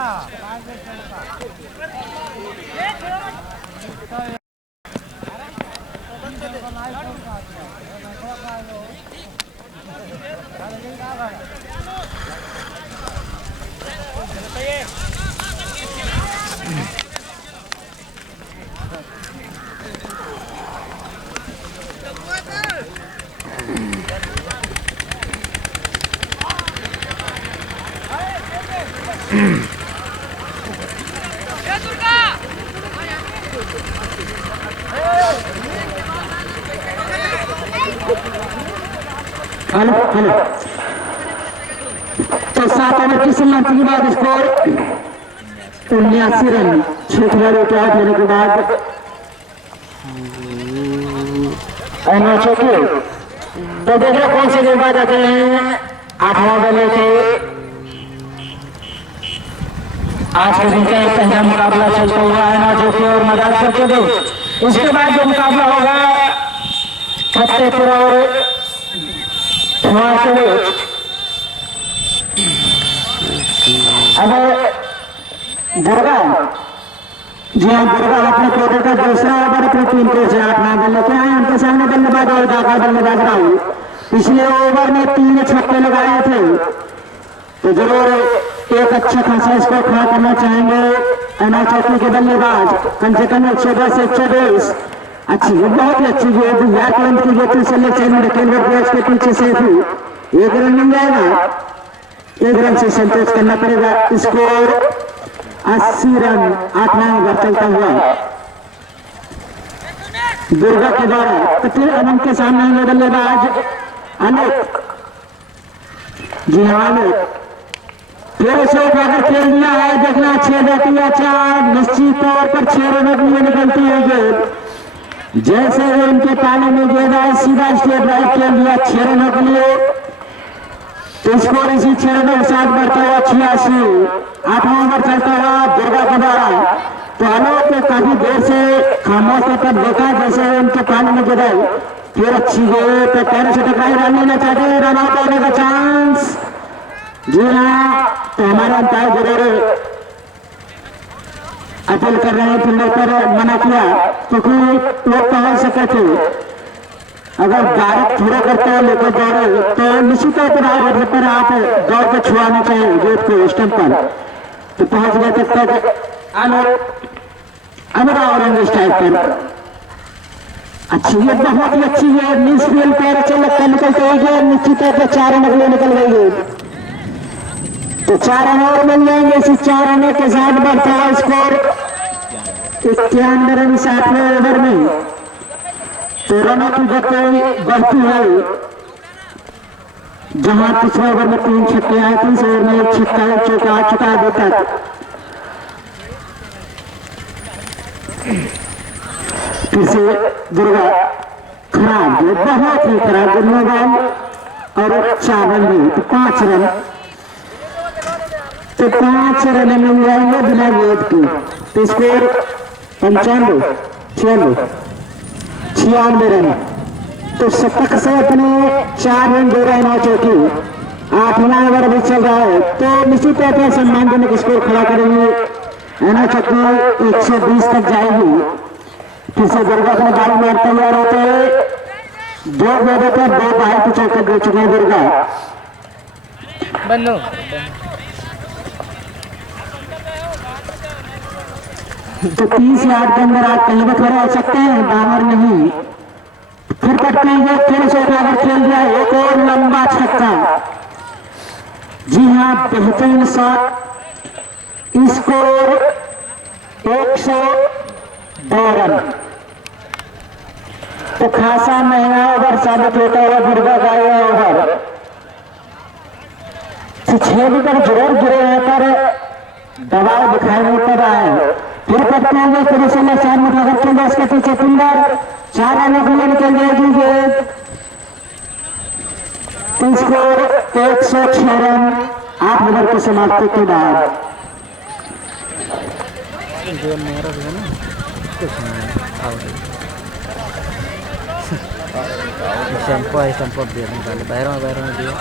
हेलो हेलो। तो 7 ओवर की समाप्ति के बाद स्कोर 79 रन, 6 खिलाड़ियों के आउट होने के बाद तो देखो कौन से गेंदबाज आते हैं 8वां बल्ले के। आज के दिन का एक पहला मुकाबला चलता हुआ है नाचो की और मदारपुर के बीच। इसके बाद जो मुकाबला होगा फतेहपुर और धुआं के बीच। अब दुर्गा, जी हाँ, दुर्गा अपने क्वार्टर का दूसरा ओवर अपनी टीम को से 8 बल्ले लेके आए। उनके सामने बल्लेबाज और दागा बल्लेबाज राहुल पिछले ओवर में 3 छक्के लगाए थे, तो जरूर एक अच्छा खासा स्कोर खड़ा करना चाहेंगे एना चौकी के बल्लेबाज। कम से कम 110 से 120 अच्छी, बहुत ही अच्छी गेंद याकलंत की गति से लेकर के पीछे से भी 1 रन मिल जाएगा। 1 रन से संतोष करना पड़ेगा। स्कोर 80 रन 8वां ओवर चलता हुआ दुर्गा के द्वारा। फिर अनंत के सामने बल्लेबाज अनंत, जी हाँ अनंत फिर से उठाकर खेल दिया है। देखना 6 देती है 4, निश्चित तौर पर 6 रनों के लिए निकलती है गेंद। जैसे ही उनके पाले में गेंद आए सीधा स्टेट ड्राइव खेल दिया 6 रनों के लिए। तो स्कोर इसी 6 रनों के साथ बढ़ता हुआ 86। 8वां ओवर चलता हुआ दुर्गा के द्वारा। तो अनोट ने काफी देर से खामोश होकर देखा जैसे उनके पाले में गेंद आई। फिर अच्छी गेंद तो पैरों से टकराई, रन लेना चाहते हैं, रन आउट होने का चांस। जी हाँ, तो हमारा अंपायर जरूर अपील कर रहे हैं, फील्डर पर मना किया क्योंकि लोग पहुंच सके थे। अगर डायरेक्ट थोड़ा करते हैं लेकर दौड़े तो निश्चित तौर पर आप दौड़ के छुआना चाहिए गेट को स्टंप पर, तो पहुंच गए तब तक अमरा और स्टाइल पर। अच्छी है, बहुत ही अच्छी है। मिस फील्ड पैर से लगता निकलते हुए निश्चित तौर पर 4 रन अगले निकल गई। तो 4 रन और मिल जाएंगे। इसी 4 रनों के साथ बढ़ता है स्कोर 91 रन 7वें ओवर में। तो रनों की गति बढ़ती है। जहां पिछले ओवर में 3 छक्के आए थे, इस ओवर में 1 छक्का 1 चौका आ चुका है अभी तक। फिर से दुर्गा खराब, बहुत ही खराब गेंदबाज और 4 रन भी, तो 5 रन। तो 5 रन मिल जाएंगे बिना गेंद की। तो स्कोर 95 96 रन। तो शतक से अपने 4 रन दे रहे हैं चौकी। 8वां ओवर भी चल रहा है, तो निश्चित तौर पर सम्मानजनक स्कोर खड़ा करेंगे। एना चौकी 120 तक जाएगी। फिर से दुर्गा अपने बारी में तैयार होते हैं। 2 गेंदों पर 2 बाहर की चौके दे चुके हैं दुर्गा। बन्नो तो 30 यार्ड के अंदर आप कहीं भी खड़े हो सकते हैं, डामर नहीं। फिर पटते हैं, फिर से उठाकर खेल दिया, एक और लंबा छक्का। जी हाँ, बेहतरीन शॉट। Score 102 run. तो खासा महंगा ओवर साबित होता हुआ दुर्गा का यह ओवर। 6 विकेट जरूर गिरे हैं पर दबाव दिखाई नहीं पड़ रहा है। फिर पटते हैं, फिर से साइड में उठाकर खेल दिया, इसके पीछे फिल्डर 4 रनों के लिए निकल जाएगी गेंद। स्कोर 106 रन 8 ओवर की समाप्ति के बाद। स्टंप दिया निकाले, बाहर में दिया।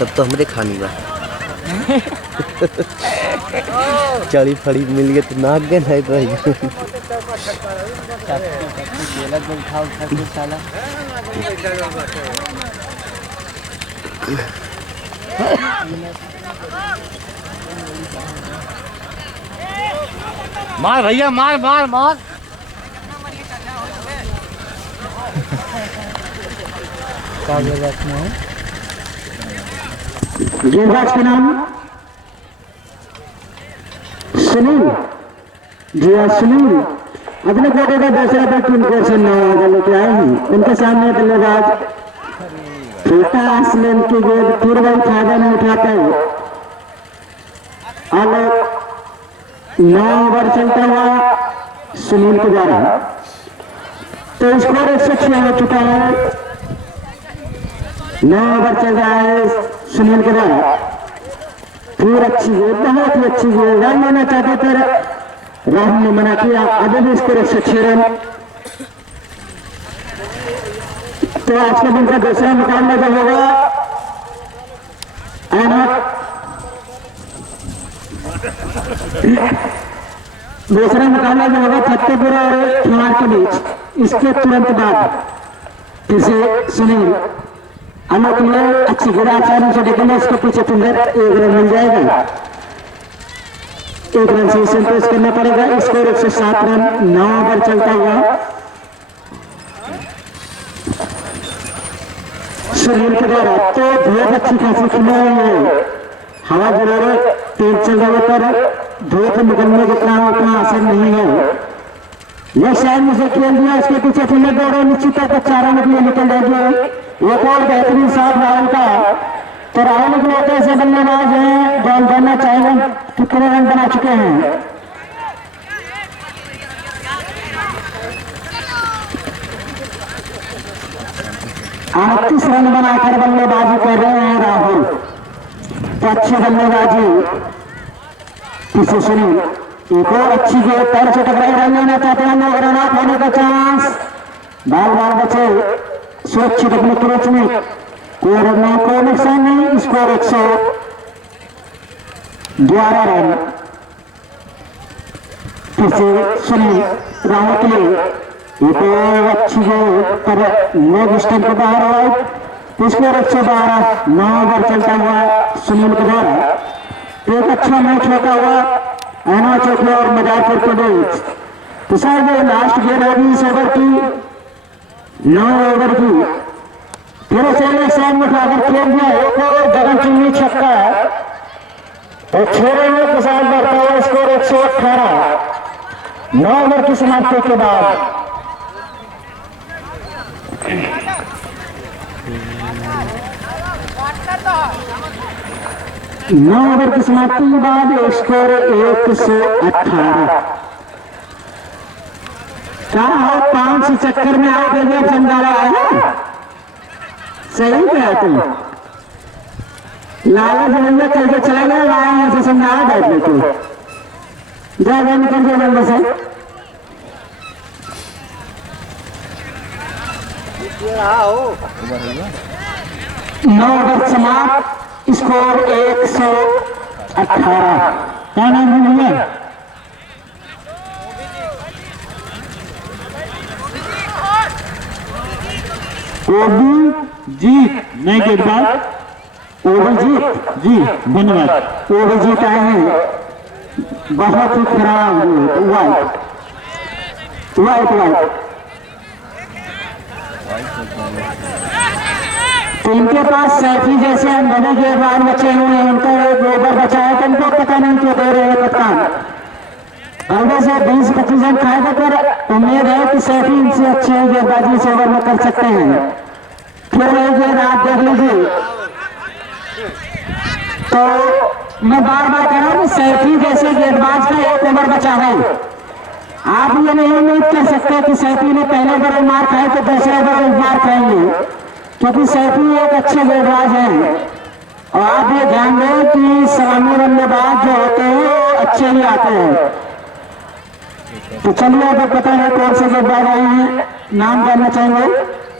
तब तो हमरे खानी बा चली फड़ी मिल गए तो नाक गए नहीं रही साला मार भैया मार मार मार गेंदबाज के नाम सुनील जी हाँ सुनील अपने कोटे का दूसरा बैट उनको से 9 ओवर लेके आए हैं। उनके सामने बल्लेबाज छोटा आसमान की गेंद पूर्व फायदा में उठाते हैं और 9 ओवर चलता हुआ सुनील के द्वारा तो स्कोर 106 हो चुका है। 9 ओवर चल रहा है सुनील के द्वारा। पूरी अच्छी गेंद बहुत ही अच्छी गेंद रन लेना चाहते थे राहुल ने मना किया। अभी भी स्कोर 106 रन। तो आज के दिन का दूसरा मुकाबला जो होगा दूसरा मुकाबला जो होगा फतेहपुरा और खिलाड़ के बीच इसके तुरंत बाद फिर से सुनील अनोख में अच्छी गिराचारी से निकलने इसके पीछे फिंगर 1 रन मिल जाएगा। 1 रन से संतोष करना पड़ेगा। Score 107 run. 9 ओवर चलता हुआ सुनील के द्वारा तो बहुत अच्छी खासी खिला है। हवा जरूर तेज चल रहे पर धूप निकलने जितना उतना असर नहीं है। यह शायद मुझे खेल दिया उसके पीछे फिंगर दौड़े निश्चित तौर पर 4 रन के लिए निकल जाएगी। एक और बेहतरीन साथ राहुल का तो राहुल के लोग ऐसे बल्लेबाज हैं बॉल करना चाहेंगे कितने रन बना चुके हैं। अड़तीस रन बनाकर बल्लेबाजी कर रहे हैं राहुल। तो अच्छी बल्लेबाजी किसी सुनील एक और अच्छी गेंद पैर से टकराई रन लेना चाहते हैं। 9 रन आउट होने का चांस बाल बचे सुरक्षित अपने क्रोच में कोई रन नहीं कोई नुकसान नहीं। Score 111 run. फिर से सुनील राहुल के लिए एक और अच्छी गेंद पर लेग स्टंप को बाहर आउट। स्कोर 112। 9 ओवर चलता हुआ सुनील के द्वारा एक अच्छा मैच होता हुआ ऐना चौकला और मजारपुर के बीच। तो शायद लास्ट गेंद होगी इस ओवर की 9 ओवर की। फिर से साइड में उठाकर खेल दिया एक और गगन चुन्नी छक्का तो 6 रनों के साथ बढ़ता हुआ स्कोर 118। 9 ओवर की समाप्ति के बाद 9 ओवर की समाप्ति के बाद स्कोर 118। क्या हो 5 चक्कर में आउट हो गया जंगाला है सही क्या तुम लाला जमंगा चल के चला गया लाया से समझाया बैठ लेते जा निकल गया जल्दी से। 9 ओवर समाप्त। स्कोर 118। क्या नाम है भैया? ओबीजीत नहीं गेंदबाज ओबीजीत जी धन्यवाद। ओबीजीत आए हैं बहुत ही खराब वाइट वाइट वाइट। तो इनके पास सैफी जैसे अंदर गेंदबाज बचे हुए हैं। उनको एक ओवर बचा है तो इनको पता नहीं क्यों दे रहे हैं कप्तान। अंदर से 20-25 रन खाएगा पर उम्मीद है कि सैफी इनसे अच्छे गेंदबाजी इस ओवर में कर सकते हैं। फिर वही गेंद आप देख लीजिए। तो मैं बार बार कह रहा हूँ कि सैफी जैसे गेंदबाज का एक ओवर बचा है। आप ये नहीं उम्मीद कर सकते कि सैफी ने पहले ओवर मार खाए तो दूसरे ओवर मार खाएंगे क्योंकि सैफी एक अच्छे गेंदबाज हैं। और आप ये ध्यान दें कि सलामी बल्लेबाज जो होते हैं वो अच्छे ही आते हैं। तो चलिए अब पता है कौन से गेंदबाज आए हैं नाम जानना चाहेंगे।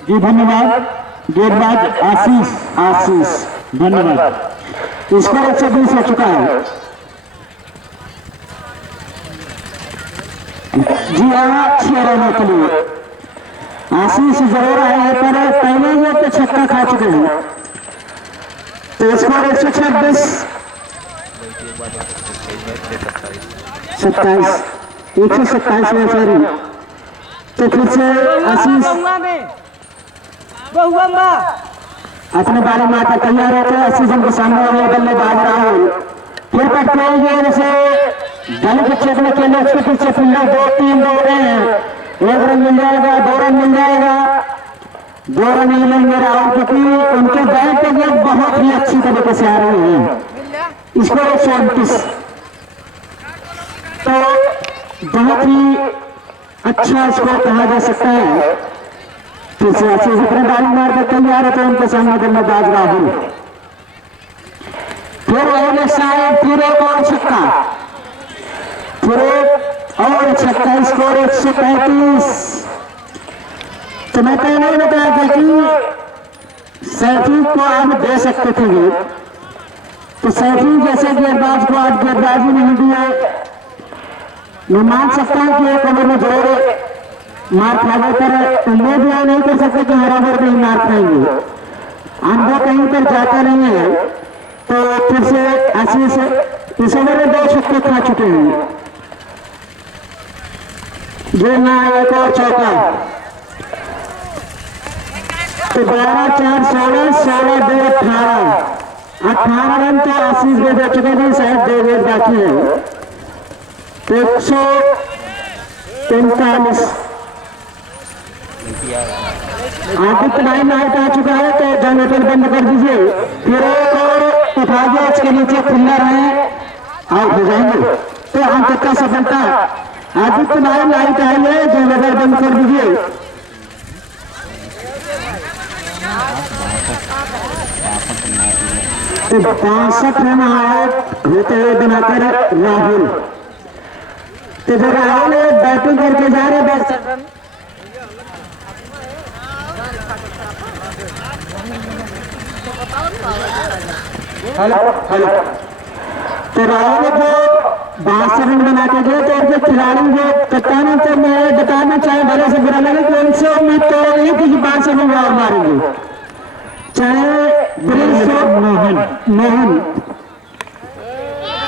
जी धन्यवाद। गेंदबाज आशीष आशीष धन्यवाद। इसका 120 हो चुका है। जी हाँ, 6 रनों के लिए आशीष जरूर आए हैं, पर पहले ये तो छक्का खा चुके हैं। तो स्कोर 126 27 127 में सॉरी। तो फिर से आशीष अपने बारे में आकर तैयार होते हैं। आशीष उनके सामने वाले बल्लेबाज राहुल फिर पटते हैं। जैसे गल के चेकने के लिए उसके पीछे फील्डर 2-3 दौड़ रहे हैं। 1 रन मिल जाएगा, 2 रन मिल जाएगा, 2 रन नहीं लेंगे राहुल, क्योंकि उनके बैट पे ये बहुत ही अच्छी तरीके से आ रहे हैं। स्कोर 138। तो बहुत ही अच्छा स्कोर कहा जा सकता है। फिर से आशीष अपने बारी मारकर तैयार होते हैं। उनके सामने बल्लेबाज राहुल फिर और शायद फिर एक और छक्का, फिर एक और छक्का। स्कोर 135। तो मैं पहले ही बताया था कि सैफी को आप दे सकते थे ये, तो सैफी जैसे गेंदबाज को आज गेंदबाजी नहीं दिया। मैं मान सकता हूं कि एक ओवर में जोर मार खाने पर उम्मीद नहीं कर सकते कि हर ओवर में ही मार खाएंगे। अनुभव कहीं पर जाता नहीं है। तो फिर से आशीष इस ओवर में 2 छक्के खा चुके हैं। जो ना एक और चौका। तो 12-4-16 16-2 18 रन तो आशीष में दे चुके हैं। शायद 2 गेंद बाकी है। 143 आदित्य भाई नाइट आ चुका है। तो जनरेटर बंद कर दीजिए। फिर एक और उठा दिया, उसके नीचे फील्डर है, आउट हो जाएंगे। तो अंक का सफलता आदित्य भाई नाइट आई है, जनरेटर बंद कर दीजिए। तो 62 रन आउट होते हुए बनाकर राहुल। तो जब राहुल बैटिंग करके जा रहे बैट्समैन हेलो हेलो तो राहुल जो 62 रन बना के गए, तो उनके खिलाड़ी जो कप्तान, तो मैं बताना चाहे भले से बुरा लगे कि उनसे उम्मीद तो नहीं थी कि 12 रन और मारेंगे, चाहे मोहन।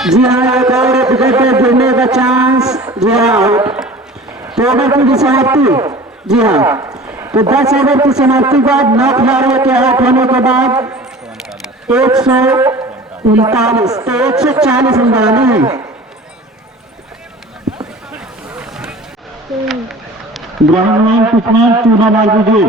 जी हाँ, एक और विकेट गिरने का चांस। जी हाँ, आउट। तो ओवर की समाप्ति। जी हाँ, तो 10 ओवर की समाप्ति के बाद 9 खिलाड़ियों के आउट होने के बाद 139 तो 140 रन बनाने हैं। ग्राउंड लाइन कितना चूना मार दीजिए।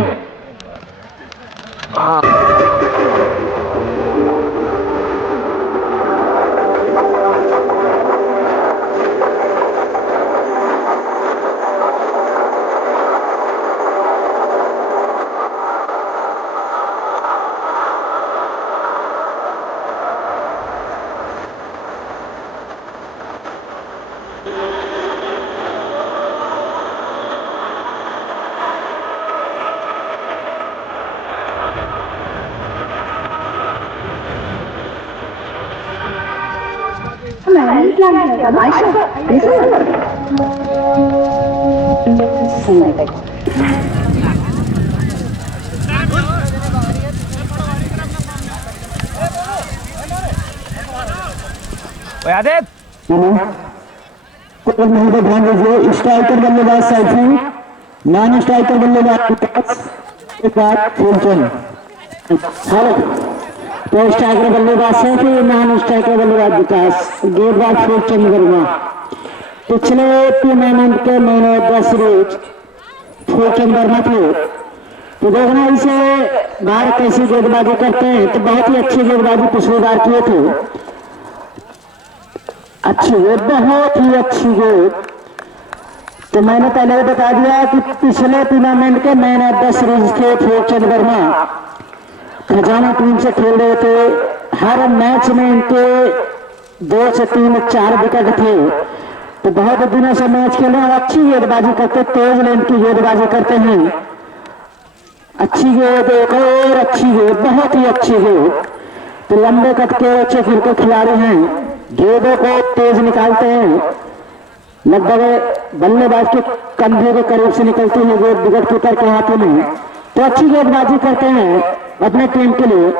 नहीं तो ध्यान दीजिए, स्ट्राइकर बल्लेबाज सैफी, नॉन स्ट्राइकर बल्लेबाज विकास के बाद फूलचंद। हेलो, तो स्ट्राइकर बल्लेबाज सैफी, नॉन स्ट्राइकर बल्लेबाज विकास, गेंदबाज फूलचंद वर्मा। पिछले टूर्नामेंट के मैंने 10 सीरीज फूलचंद वर्मा थे। तो देखना इसे बाहर कैसी गेंदबाजी करते हैं। तो बहुत ही अच्छी गेंदबाजी पिछली बार किए थे। अच्छी गेंद, बहुत ही अच्छी गेंद। तो मैंने पहले बता दिया कि पिछले टूर्नामेंट के मैन ऑफ द सीरीज थे फूलचंद वर्मा। खजाना टीम से खेल रहे थे। हर मैच में इनके 2 से 3 4 विकेट थे। तो बहुत दिनों से मैच खेल रहे हैं। अच्छी गेंदबाजी करते, तेज लेंथ की गेंदबाजी करते हैं। अच्छी गेंद, एक और अच्छी गेंद, बहुत ही अच्छी गेंद। तो लंबे कद के अच्छे फिरके खिलाड़ी हैं, गेंदों को तेज निकालते हैं, लगभग बल्लेबाज के कंधे के करीब से निकलती है गेंद विकेट कीपर के हाथों में, तो अच्छी गेंदबाजी करते हैं अपने टीम के लिए।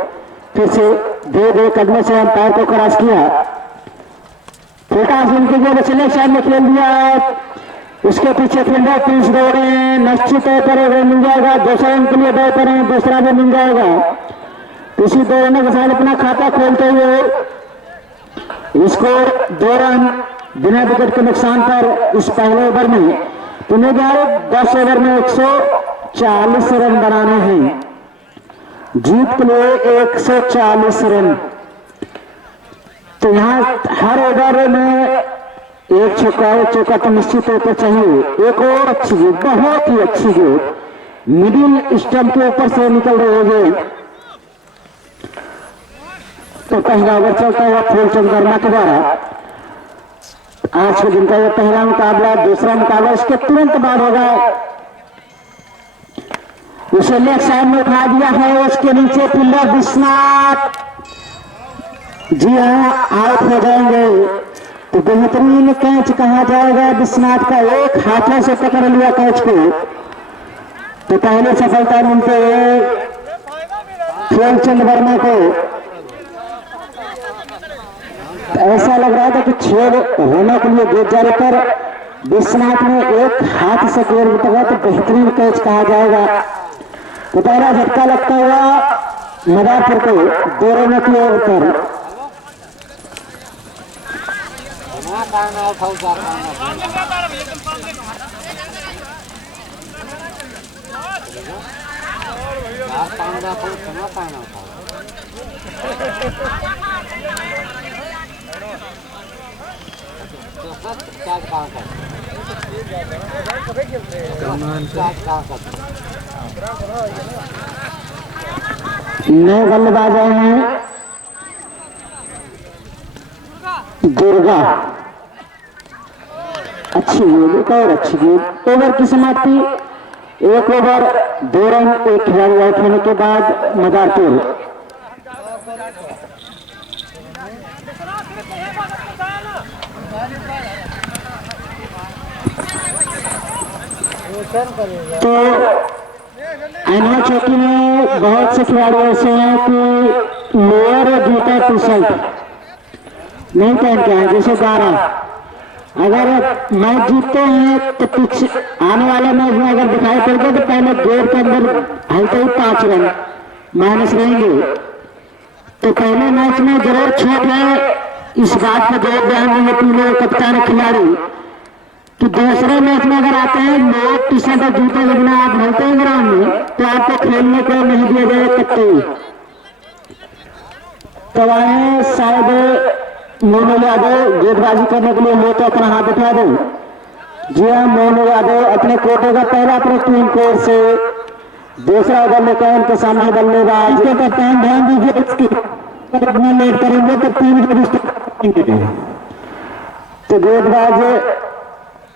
फिर से धीरे कदमों से अंपायर को क्रॉस किया, छोटा सिंह की गेंद स्लेक साइड में खेल दिया, उसके पीछे फील्डर पीस दौड़े, निश्चित तौर पर एक रन मिल जाएगा, दूसरा रन के लिए दौड़ पर दूसरा भी मिल जाएगा। इसी दौड़ने के साथ अपना खाता खोलते हुए स्कोर 2 रन बिना विकेट के नुकसान पर इस पहले ओवर में। पुनः 10 ओवर में 140 रन बनाने हैं, जीत के लिए 140 रन। तो यहाँ हर ओवर में एक चौका तो निश्चित तौर पर चाहिए। एक और अच्छी गेंद, बहुत ही अच्छी गेंद, मिडिल स्टंप के ऊपर से निकल रही है गेंद। तो पहला ओवर चलता हुआ फूलचंद वर्मा के द्वारा। आज के दिन का यह पहला मुकाबला, दूसरा मुकाबला इसके तुरंत बाद होगा। उसे लेग साइड में उठा दिया है, उसके नीचे फील्डर विश्वनाथ, जी हाँ आउट हो जाएंगे। तो बेहतरीन कैच कहा जाएगा विश्वनाथ का, एक हाथों से पकड़ लिया कैच को। तो पहले सफलता मिलते हुए फूलचंद वर्मा को। ऐसा लग रहा था कि छेद होने के लिए गेंद जाने पर विश्वनाथ ने एक हाथ से गेंद पकड़ा, तो बेहतरीन कैच कहा जाएगा। तो पहला झटका लगता हुआ मदारपुर को 2 रनों की ओर पर। नए बल्लेबाज आए हैं, दुर्गा, अच्छी गेंद, एक और अच्छी गेंद। ओवर की समाप्ति, 1 ओवर 2 रन, 1 खिलाड़ी आउट होने के बाद मदारपुर। तो अनवा चौकी में बहुत से खिलाड़ी ऐसे हैं कि लोअर और जूता टी शर्ट नहीं पहन के हैं, जैसे 12 अगर मैच जीतते हैं तो पीछे आने वाले मैच में अगर दिखाई पड़ते तो पहले गेंद के अंदर हल्के ही 5 रन माइनस रहेंगे। तो पहले मैच में जरूर छूट है, इस बात पर जरूर ध्यान देंगे तीनों कप्तान खिलाड़ी कि दूसरे मैच में अगर आते हैं लोअर टी शर्ट और जूते के बिना आप ढलते हैं ग्राउंड में, तो आपको खेलने को नहीं दिया जाएगा कत्ते। तो आए शायद मोनू यादव गेंदबाजी करने के लिए हो तो अपना हाथ उठा दो। जी हाँ, मोनू यादव अपने कोटे का पहला अपने टीम कोर्ट से दूसरा ओवर लेकर उनके सामने बल्लेबाज के कप्तान ध्यान दीजिए, इसकी अपना लेट करेंगे तो टीम को। तो गेंदबाज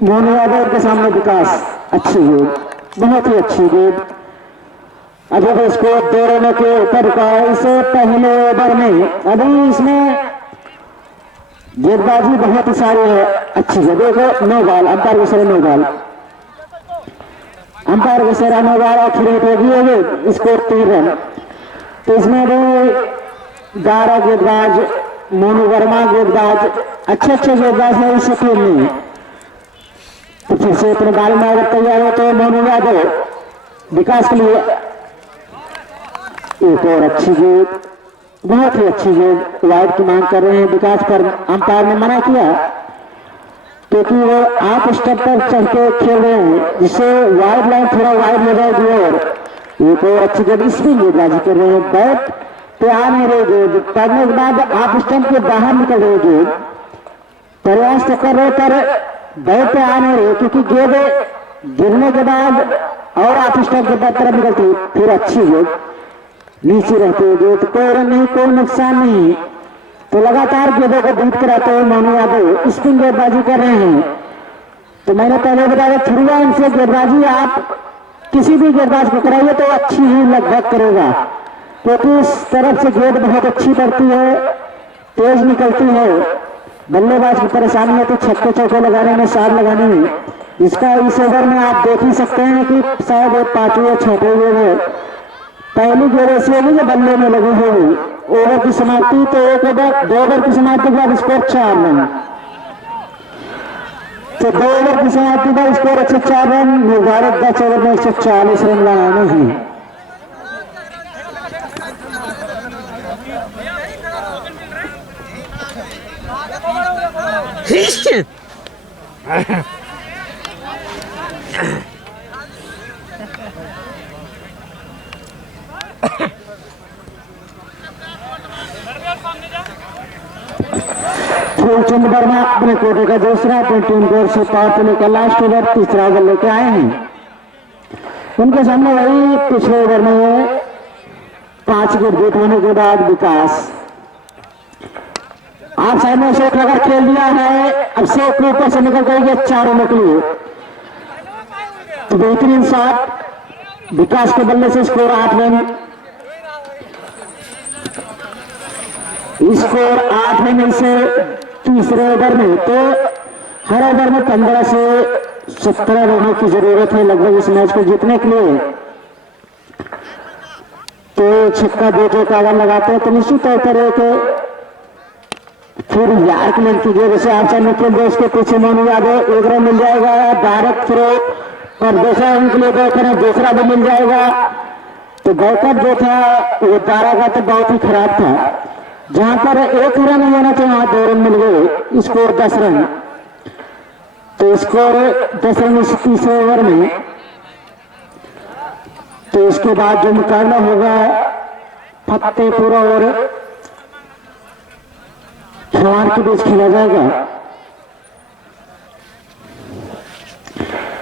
मोनू यादव के सामने विकास, अच्छी गेंद, बहुत ही अच्छी गेंद। अभी इसको 2 रनों के ऊपर रुका है इसे पहले ओवर में। अभी इसमें गेंदबाजी बहुत ही सारी है, अच्छी है। देखो 9 बॉल, अंपायर के सर 9 बॉल, अंपायर के सर 9 बॉल, आखिर होगी स्कोर 3 रन। तो इसमें भी 12 गेंदबाज, मोनू वर्मा गेंदबाज, अच्छे गेंदबाज है इस टीम में। तो फिर से अपने बाल में अगर तैयार हो तो मोनू यादव विकास के लिए एक और अच्छी गेंद, बहुत ही अच्छी गेंद, वाइड की मांग कर रहे हैं विकास पर अंपायर ने मना किया क्योंकि वो आप स्टेप पर चढ़ के खेल रहे हैं, जिससे वाइड लाइन थोड़ा वाइड हो जाएगी। और एक और अच्छी गेंद, इसमें गेंदबाजी कर रहे हैं, बैट पे आ नहीं रही गेंद, पड़ने के बाद आप स्टंप के बाहर निकल रहे गेंद, प्रयास तो कर रहे पर बैट पे आ नहीं रहे क्योंकि गेंद गिरने के बाद और आप स्टंप के बाद तरफ निकलती, फिर अच्छी गेंद नीचे रहती है गेंद, कोई रन नहीं, कोई नुकसान नहीं। तो लगातार गेंदों को बीट कराते हुए मोनू यादव स्पिन गेंदबाजी कर रहे हैं। तो मैंने पहले बताया थ्रू लाइन से गेंदबाजी आप किसी भी गेंदबाज को कराइए तो अच्छी ही लगभग करेगा, क्योंकि इस तरफ से गेंद बहुत अच्छी पड़ती है, तेज निकलती है, बल्लेबाज की परेशानी होती है छक्के चौके लगाने में, शॉट लगाने में। इसका इस ओवर में आप देख ही सकते हैं कि शायद एक पांचवी या छठे गेंद है, पहली गेंद ऐसी होगी जो बल्ले में लगी होगी। ओवर की समाप्ति तो एक ओवर, 2 ओवर की समाप्ति के बाद स्कोर 4 रन, तो 2 ओवर की समाप्ति का स्कोर 104 रन, निर्धारित 10 ओवर में 140 रन बनाने हैं। फूलचंद वर्मा अपने कोटे का दूसरा, अपनी टीम की ओर से पावर प्ले का लास्ट ओवर तीसरा ओवर लेके आए हैं। उनके सामने वही पिछले ओवर में 5 विकेट बीट होने के बाद विकास आप साइड में शॉट लगा खेल दिया है, अब से ऊपर से निकल जाएंगे 4 रनों के लिए, तो बेहतरीन शॉट विकास के बल्ले से स्कोर 8 रन, स्कोर 8 रन से तीसरे ओवर में, तो हर ओवर में 15 से 17 रनों की जरूरत है लगभग इस मैच को जीतने के लिए। तो छक्का 2 चौका अगर लगाते हैं तो निश्चित तौर पर एक फिर यार की लड़की जो जैसे आप सब निकल दो उसके पीछे मोनू यादव 1 रन मिल जाएगा, डायरेक्ट थ्रो और दूसरा रन के लिए गए करें, दूसरा भी मिल जाएगा। तो बैकअप जो था वो 12 का तो बहुत ही खराब था, जहां पर 1 रन होना चाहिए वहां 2 रन मिल गए, स्कोर 10 रन, तो स्कोर 10 रन इस तीसरे ओवर में। तो इसके बाद जो मुकाबला होगा फतेहपुर और खिलाड़ के बीच खेला जाएगा।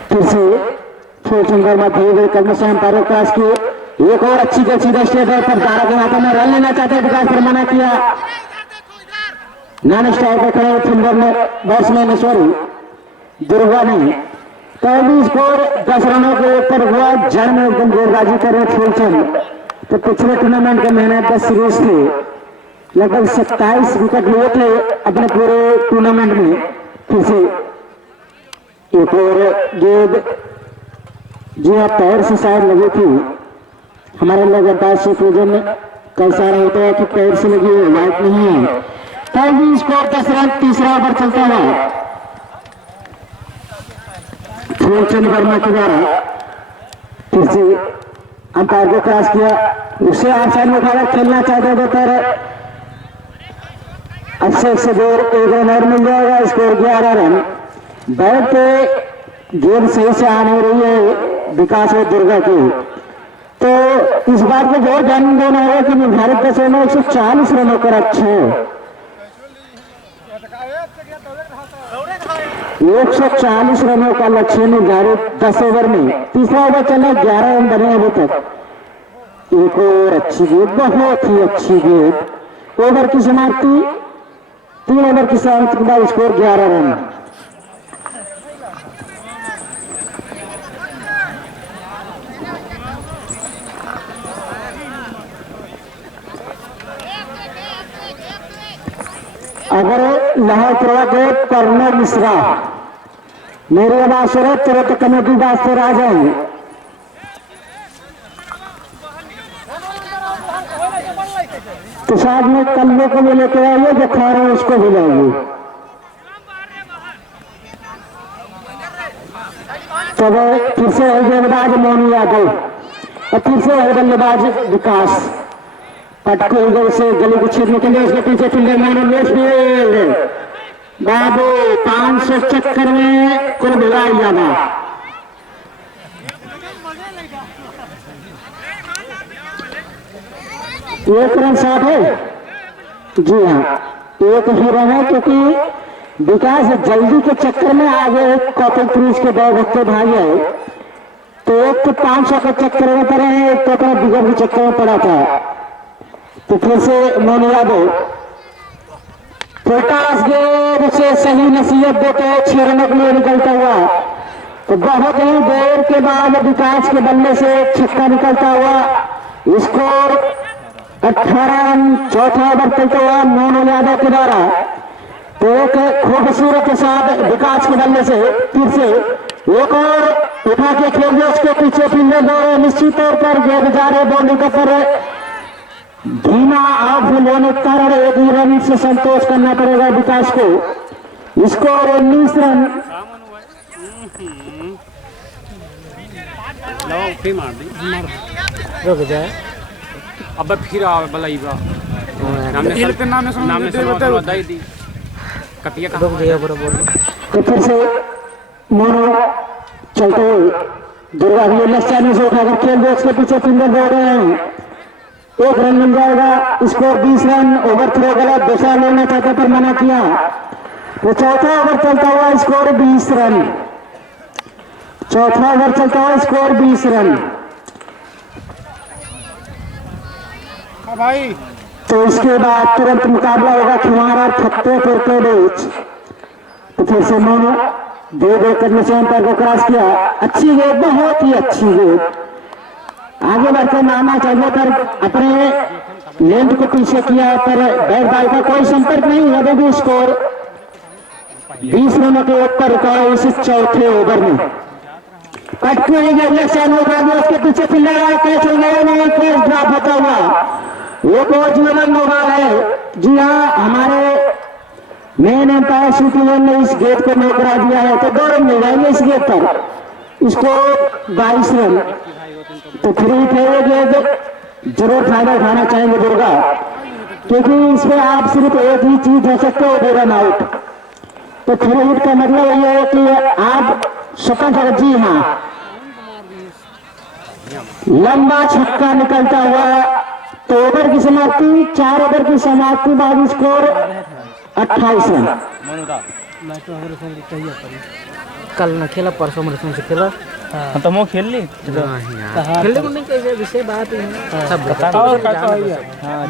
फिर से फूलचंद वर्मा धीरे धीरे कदम से अंपायर क्रॉस किए, एक और अच्छी गति सीधा स्टेट है पर 12 के हाथों में रन लेना चाहते विकास पर मना किया, नॉन स्ट्राइक पर खड़े फील्डर ने बैट्समैन सॉरी दुर्गा ने, तो भी स्कोर 10 रनों के ऊपर हुआ। जड़ में एकदम गेंदबाजी कर रहे फूलचंद, तो पिछले टूर्नामेंट के महीने 10 सीरीज थे, लगभग 27 विकेट लिए थे अपने पूरे टूर्नामेंट में। फिर से एक और गेंद जी हाँ पैर से शायद लगी थी, हमारे लोग में कई सारा होता है कि पैर से लगी है, वाइट नहीं है। तो भी स्कोर 10 रन, तीसरा ओवर चलता हुआ फूलचंद वर्मा के द्वारा फिर से अंपायर को क्रॉस किया, उसे आप साइड में उठाकर खेलना चाहते थे पर अच्छे से दूर 1 रन और मिल जाएगा, स्कोर 11 रन। बैट पे गेंद सही से आ नहीं रही है विकास और दुर्गा की, तो इस बात को जोर ध्यान देना होगा कि निर्धारित 10 ओवर में 140 रनों का लक्ष्य है, 140 रनों का लक्ष्य निर्धारित 10 ओवर में। तीसरा ओवर चला, 11 रन बने अभी तक। एक और अच्छी गेंद, बहुत ही अच्छी गेंद, ओवर की समाप्ति 3 ओवर की समाप्ति के बाद स्कोर 11 रन। अगर लाहौर के कर्नल मिश्रा मेरे आवाज से तुरंत कमेटी वास्ते आ जाएंगे, तो साथ में कल्ले को भी लेकर आइए, जो खा रहे हैं उसको भी लाइए। तब फिर से है गेंदबाज मोनू यादव और फिर से है बल्लेबाज विकास, पटको इधर से गली को छेदने के लिए उसके पीछे फील्डर मैन बाबू 500 चक्कर में कुल भिलाई जाना। एक रन शॉट है, जी हाँ एक ही रन है, क्योंकि विकास जल्दी के चक्कर में आगे कॉपल क्रूज के 2 भक्ते भाग गए, तो एक तो 500 के चक्कर में पड़े हैं, एक तो अपना बिगड़ के चक्कर में पड़ा था। तो फिर से मोनू यादव प्रकाश गेंद से सही नसीहत देते हैं, 6 रनों के लिए निकलता हुआ, तो बहुत ही देर के बाद विकास के बल्ले से छक्का निकलता हुआ, स्कोर 18 रन। चौथा ओवर चलता हुआ मोनू यादव के द्वारा। तो एक खूबसूरत के साथ विकास के बल्ले से फिर से एक और उठा के खेल दिया। उसके पीछे फील्डर दौड़े, निश्चित तौर पर गेंद जा रहे बॉलिंग का पर धीमा आउटफील्ड होने के कारण 1 ही रन से संतोष करना पड़ेगा विकास को। Score 19 run. रुक जाए अब फिर आ बलाईबा नाम से दाई दी कटिया रुक गया बराबर। तो फिर से मोनो चलते हुए दुर्गा भी चैनल से उठाकर खेल दिया। उसके पीछे फील्डर दौड़ रहे हैं। 1 रन मिल जाएगा। Score 20 run. ओवर थ्रो गलत, दिशा लेना चाहते पर मना किया। तो चौथा ओवर चलता हुआ स्कोर 20 रन। चौथा ओवर चलता हुआ स्कोर 20 रन। भाई तो इसके बाद तुरंत मुकाबला होगा खिमार और फतेहपुर के बीच। तो फिर से मोनो दो करने से अंपायर को क्रॉस किया। अच्छी गेंद, बहुत ही अच्छी गेंद। आगे बढ़कर नाना चाहिए पर अपने लेंथ को पीछे किया पर बैट बॉल का कोई संपर्क नहीं। अभी भी स्कोर 20 रनों के ऊपर रुका है इस चौथे ओवर में। उसके पीछे फील्डर कैच हो गया, नहीं कैच ड्रॉप होता हुआ। एक और जीवन मोबाइल है। जी हाँ, हमारे मेन एम्पायर सुटीवन ने इस गेट को नहीं करा दिया है तो 2 रन मिल जाएंगे इस गेट पर। इसको 22 रन। तो फ्री थे ये गेट, जरूर फायदा उठाना चाहेंगे दुर्गा, क्योंकि इसमें आप सिर्फ एक ही चीज हो सकते हो, 2 रन आउट। तो फ्री हिट का मतलब ये है कि आप स्वतंत्र, जी हाँ, लंबा छक्का निकलता हुआ। तो ओवर की समाप्ति, 4 ओवर की समाप्ति बाद स्कोर 28 रन। कल न खेला, परसों मरसों से खेला। हाँ तो वो खेल ली खेलने को नहीं, कैसे विषय बात है सब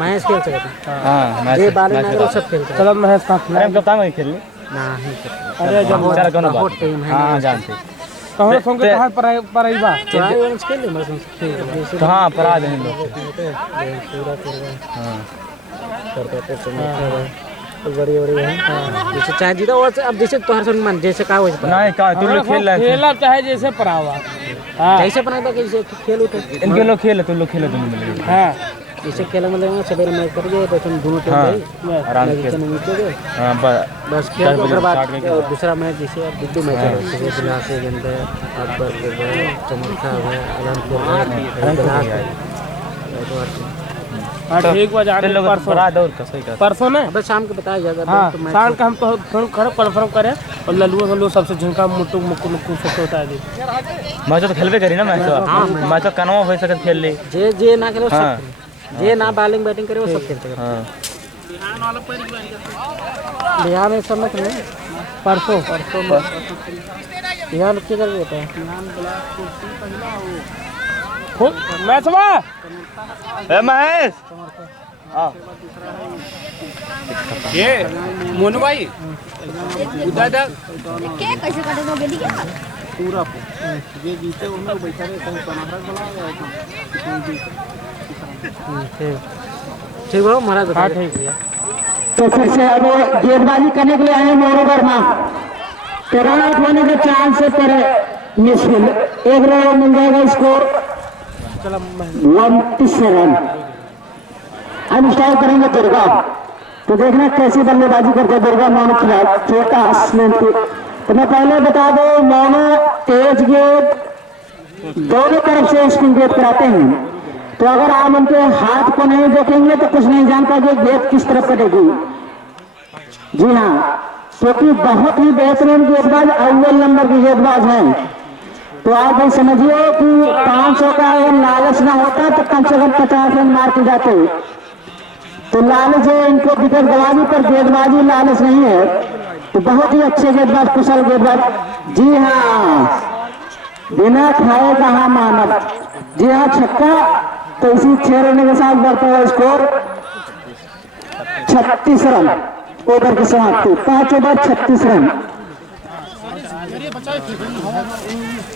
मैच खेल सकते हैं। ये बाले ना सब खेलते हैं। चलो महेश का कप्तान वही खेल ली। नहीं अरे जब बेचारा कोनो बात टीम है। हां जानते कहां सोंग के कहां पर आई बा खेल ले मरसों से। तो हां पर आ जाए लोग। पूरा हां करते तो बड़ी है। जैसे चाहे जीता वो अब जैसे तोहर सम्मान जैसे का हो नहीं का तू लोग खेल रहा है, खेला चाहे जैसे परावा। हां जैसे बनाता कि जैसे खेल उठे इनके लोग खेल, तुम लोग खेलो, तुम मिल। हां जैसे खेला मतलब सवेरे मैच कर गए तो तुम दोनों टीम आराम से गए। हां बस खेल के बाद दूसरा मैच जैसे अब दो मैच है। सुबह जिला से गंदे अकबर के चमरखा है, आलमपुर हाँ ठीक बा। जाने परसों में बस शाम को बताया जाएगा। हाँ शाम का हम तो फोन करो, कन्फर्म करें और लल्लू सबसे झुमका मुट्टू मुक्कू सबसे बता दी। मैच तो खेलबे करी ना, मैच तो कनवा हो सके खेल ले। जे ना करे सब, जे ना बॉलिंग बैटिंग करे वो सब खेलते हैं। हां बिहार में सब में नहीं, परसों में बिहार लोग क्या कर होता है मैच बा। ए महेश ये मोनू भाई उधर के कैसे काटे तो गेली क्या पूरा ये जीते उन्होंने बैठा रहे कहीं पनाहरा ठीक हो महाराज। हाँ ठीक भैया। तो फिर से अब गेंदबाजी करने के लिए आए मोनू वर्मा। तो रन आउट होने के चांस से पर मिसफिल 1 रन मिल जाएगा। Score 29 run. अब स्टार्ट करेंगे दुर्गा। तो देखना कैसी बल्लेबाजी करते दुर्गा मोनू खिलाफ छोटा स्लेंथ की। तो मैं पहले बता दो, मोनू तेज गेंद दोनों तरफ से स्पिन गेंद कराते हैं। तो अगर आप उनके हाथ को नहीं देखेंगे तो कुछ नहीं जान पाएंगे गेंद किस तरफ कटेगी। जी हाँ, क्योंकि बहुत ही बेहतरीन गेंदबाज, अव्वल नंबर की गेंदबाज है। तो आप भी समझिए कि 500 का अगर लालच ना होता तो कम से कम 50 रन मार के जाते। तो लालच है इनको विकेट गंवानी, पर गेंदबाजी लालच नहीं है। तो बहुत ही अच्छे गेंदबाज, कुशल गेंदबाज। जी हाँ, बिना खाए कहा मानव। जी हाँ, छक्का। तो इसी 6 रन के साथ बढ़ता हुआ स्कोर 36 रन। ओवर की समाप्ति 5 ओवर 36 रन।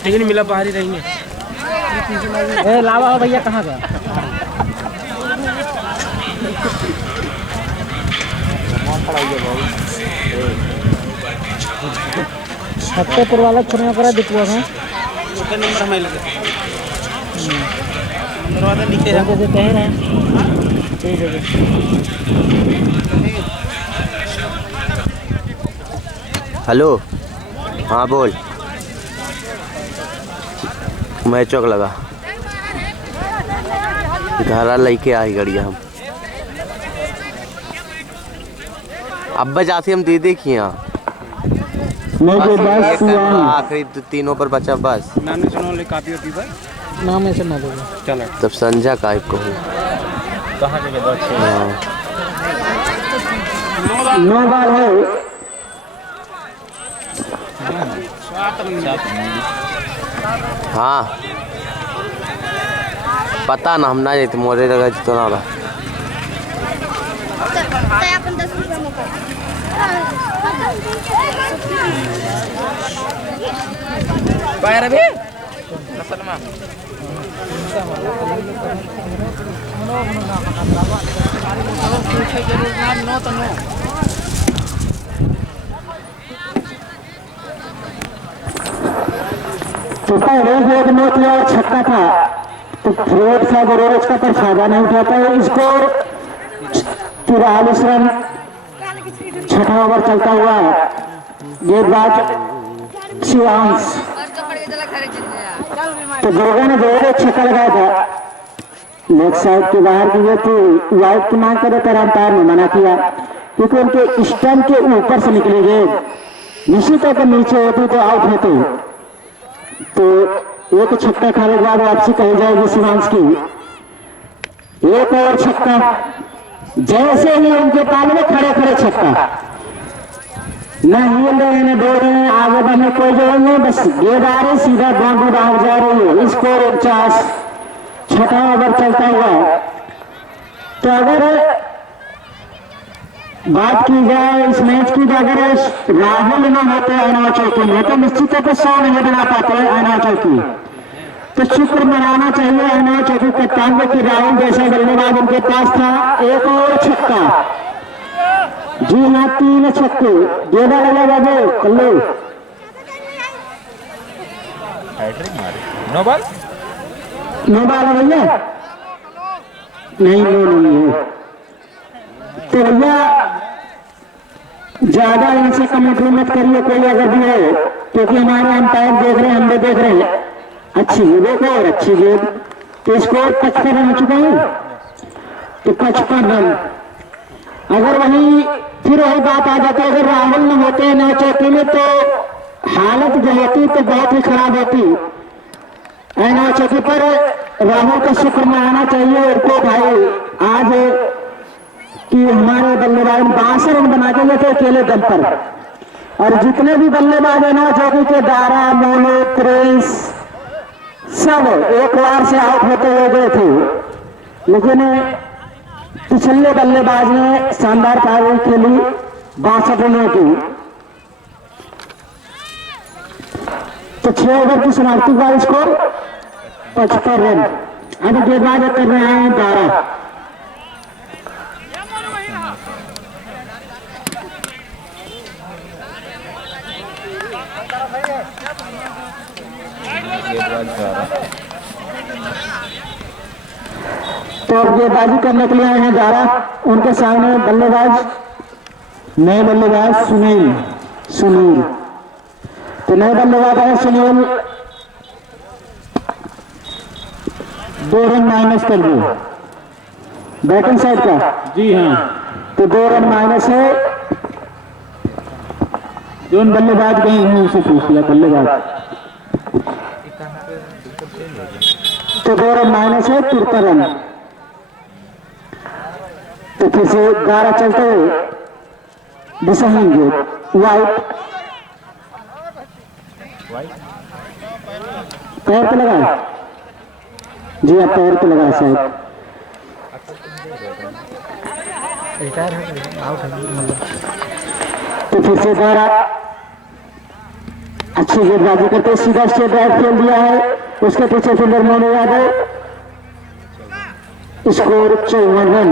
लेकिन मिला बाहर ही रहेंगे। लावा भैया कहाँ गया? छत्तेपुर वाला छुड़िया करा दिखवा है नंबर हमें लगे नंबर वाला लिखे हैं जैसे कह रहे हैं ठीक है हेलो हाँ बोल मैं चौक लगा घर लेके आई गड़िया हम अब जाते हम दे देखिए आखिरी तीनों पर बचा बस नाम सुनो ले कापी होती पर नाम ऐसे ना देगा चलो तब संजय का को कहाँ जगह अच्छे नो बॉल है हाँ पता ना हम ना जाते मोरे जगह जितो ना अपन 10 रुपये में बाहर अभी नसल में नो तो नो तो पहले एक नो किया और छक्का था तो थ्रेड सा जरूर इसका पर फायदा नहीं उठाता है इसको 43 रन छठा ओवर चलता हुआ गेंदबाज शिवांश तो गोगा ने जोर छक्का लगाया था लेग साइड के बाहर दिए तो वाइड की मांग करे पर अंपायर ने मना किया क्योंकि उनके स्टंप के ऊपर से निकले गए निश्चित अगर नीचे होती तो आउट होते तो एक छक्का खाने के बाद वापसी कही जाएगी शिवांश की एक और छक्का जैसे ही उनके पाल में खड़े खड़े छक्का न हिल रहे हैं दौड़ रहे हैं आगे बढ़ने कोई जरूरत नहीं बस गेंद आ रही सीधा बाउंड्री बाहर जा रही है स्कोर 49 छठा ओवर चलता हुआ तो अगर बात की जाए इस मैच की अगर राहुल न होते अरुणाचल चौकी में तो निश्चित तौर पर 100 नहीं बना पाते अरुणाचल चौकी तो शुक्र मनाना चाहिए अरुणाचल चौकी कप्तान की राहुल जैसा बल्लेबाज उनके पास था एक और छक्का जी हाँ 3 छक्के गेंदा लगा बाबू कल्लू नो बॉल नो बॉल है भैया नहीं नो नहीं है तो भैया ज्यादा इनसे कमेंट्री मत करिए कोई अगर भी है क्योंकि हमारे अंपायर देख रहे हैं हम भी देख रहे हैं अच्छी गेंद और अच्छी गेंद तो स्कोर 55 रन हो चुका है तो 55 रन अगर वही फिर वही बात आ जाती अगर राहुल न होते नौ चौकी में तो हालत जो होती तो बहुत ही खराब होती नौ चौकी पर राहुल का शुक्र मनाना चाहिए उनको भाई आज कि हमारे बल्लेबाज 62 रन बना के थे अकेले दम पर और जितने भी बल्लेबाज है नौ चौकी के दारा मोनो प्रिंस सब एक बार से आउट होते हुए गए थे लेकिन पिछले बल्लेबाज ने शानदार पारी खेली 62 रनों की तो 6 ओवर की समाप्ति का स्कोर 55 रन अभी गेंदबाज कर रहे हैं 12 तो अब गेंदबाजी करने के लिए आए हैं 11 उनके सामने बल्लेबाज नए बल्लेबाज सुनील तो नए बल्लेबाज है सुनील 2 रन माइनस कर दो बैटिंग साइड का जी हाँ तो 2 रन माइनस है जो बल्लेबाज गए हैं उनसे पूछ लिया बल्लेबाज तो 2 रन माइनस है 53 रन तो फिर से 11 चलते हुए दिशाएंगे वाइट पैर पे लगा जी आप पैर पे लगा शायद तो फिर से 12 अच्छी गेंदबाजी करते सीधा स्टेट ड्राइव खेल दिया है उसके पीछे fielder Monu Yadav score 54 run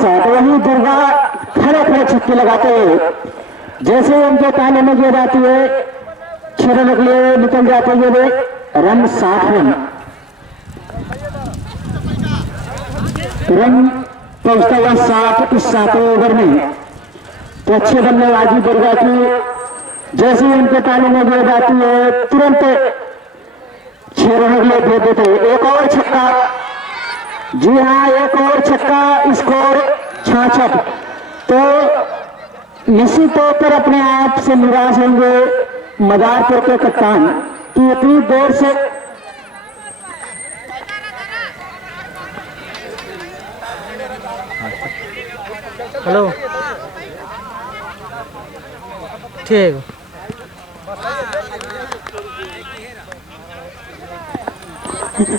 shot, वही दुर्गा खड़े खड़े छक्के लगाते हुए जैसे उनके ताले में गिर जाती है 6 रन के लिए निकल जाते हैं ये रन 60 रन पहुंचता हुआ 60 इस 7वें ओवर में। तो अच्छे बल्लेबाजी दुर्गा की, जैसे ही उनके ताले में गिर जाती है तुरंत 6 रन के लिए भेज देते। एक और छक्का, जी हाँ एक और छक्का, स्कोर 66। तो निश्चित तौर पर अपने आप से निराश होंगे मदारपुर के कप्तान कि इतनी देर से हेलो ठीक।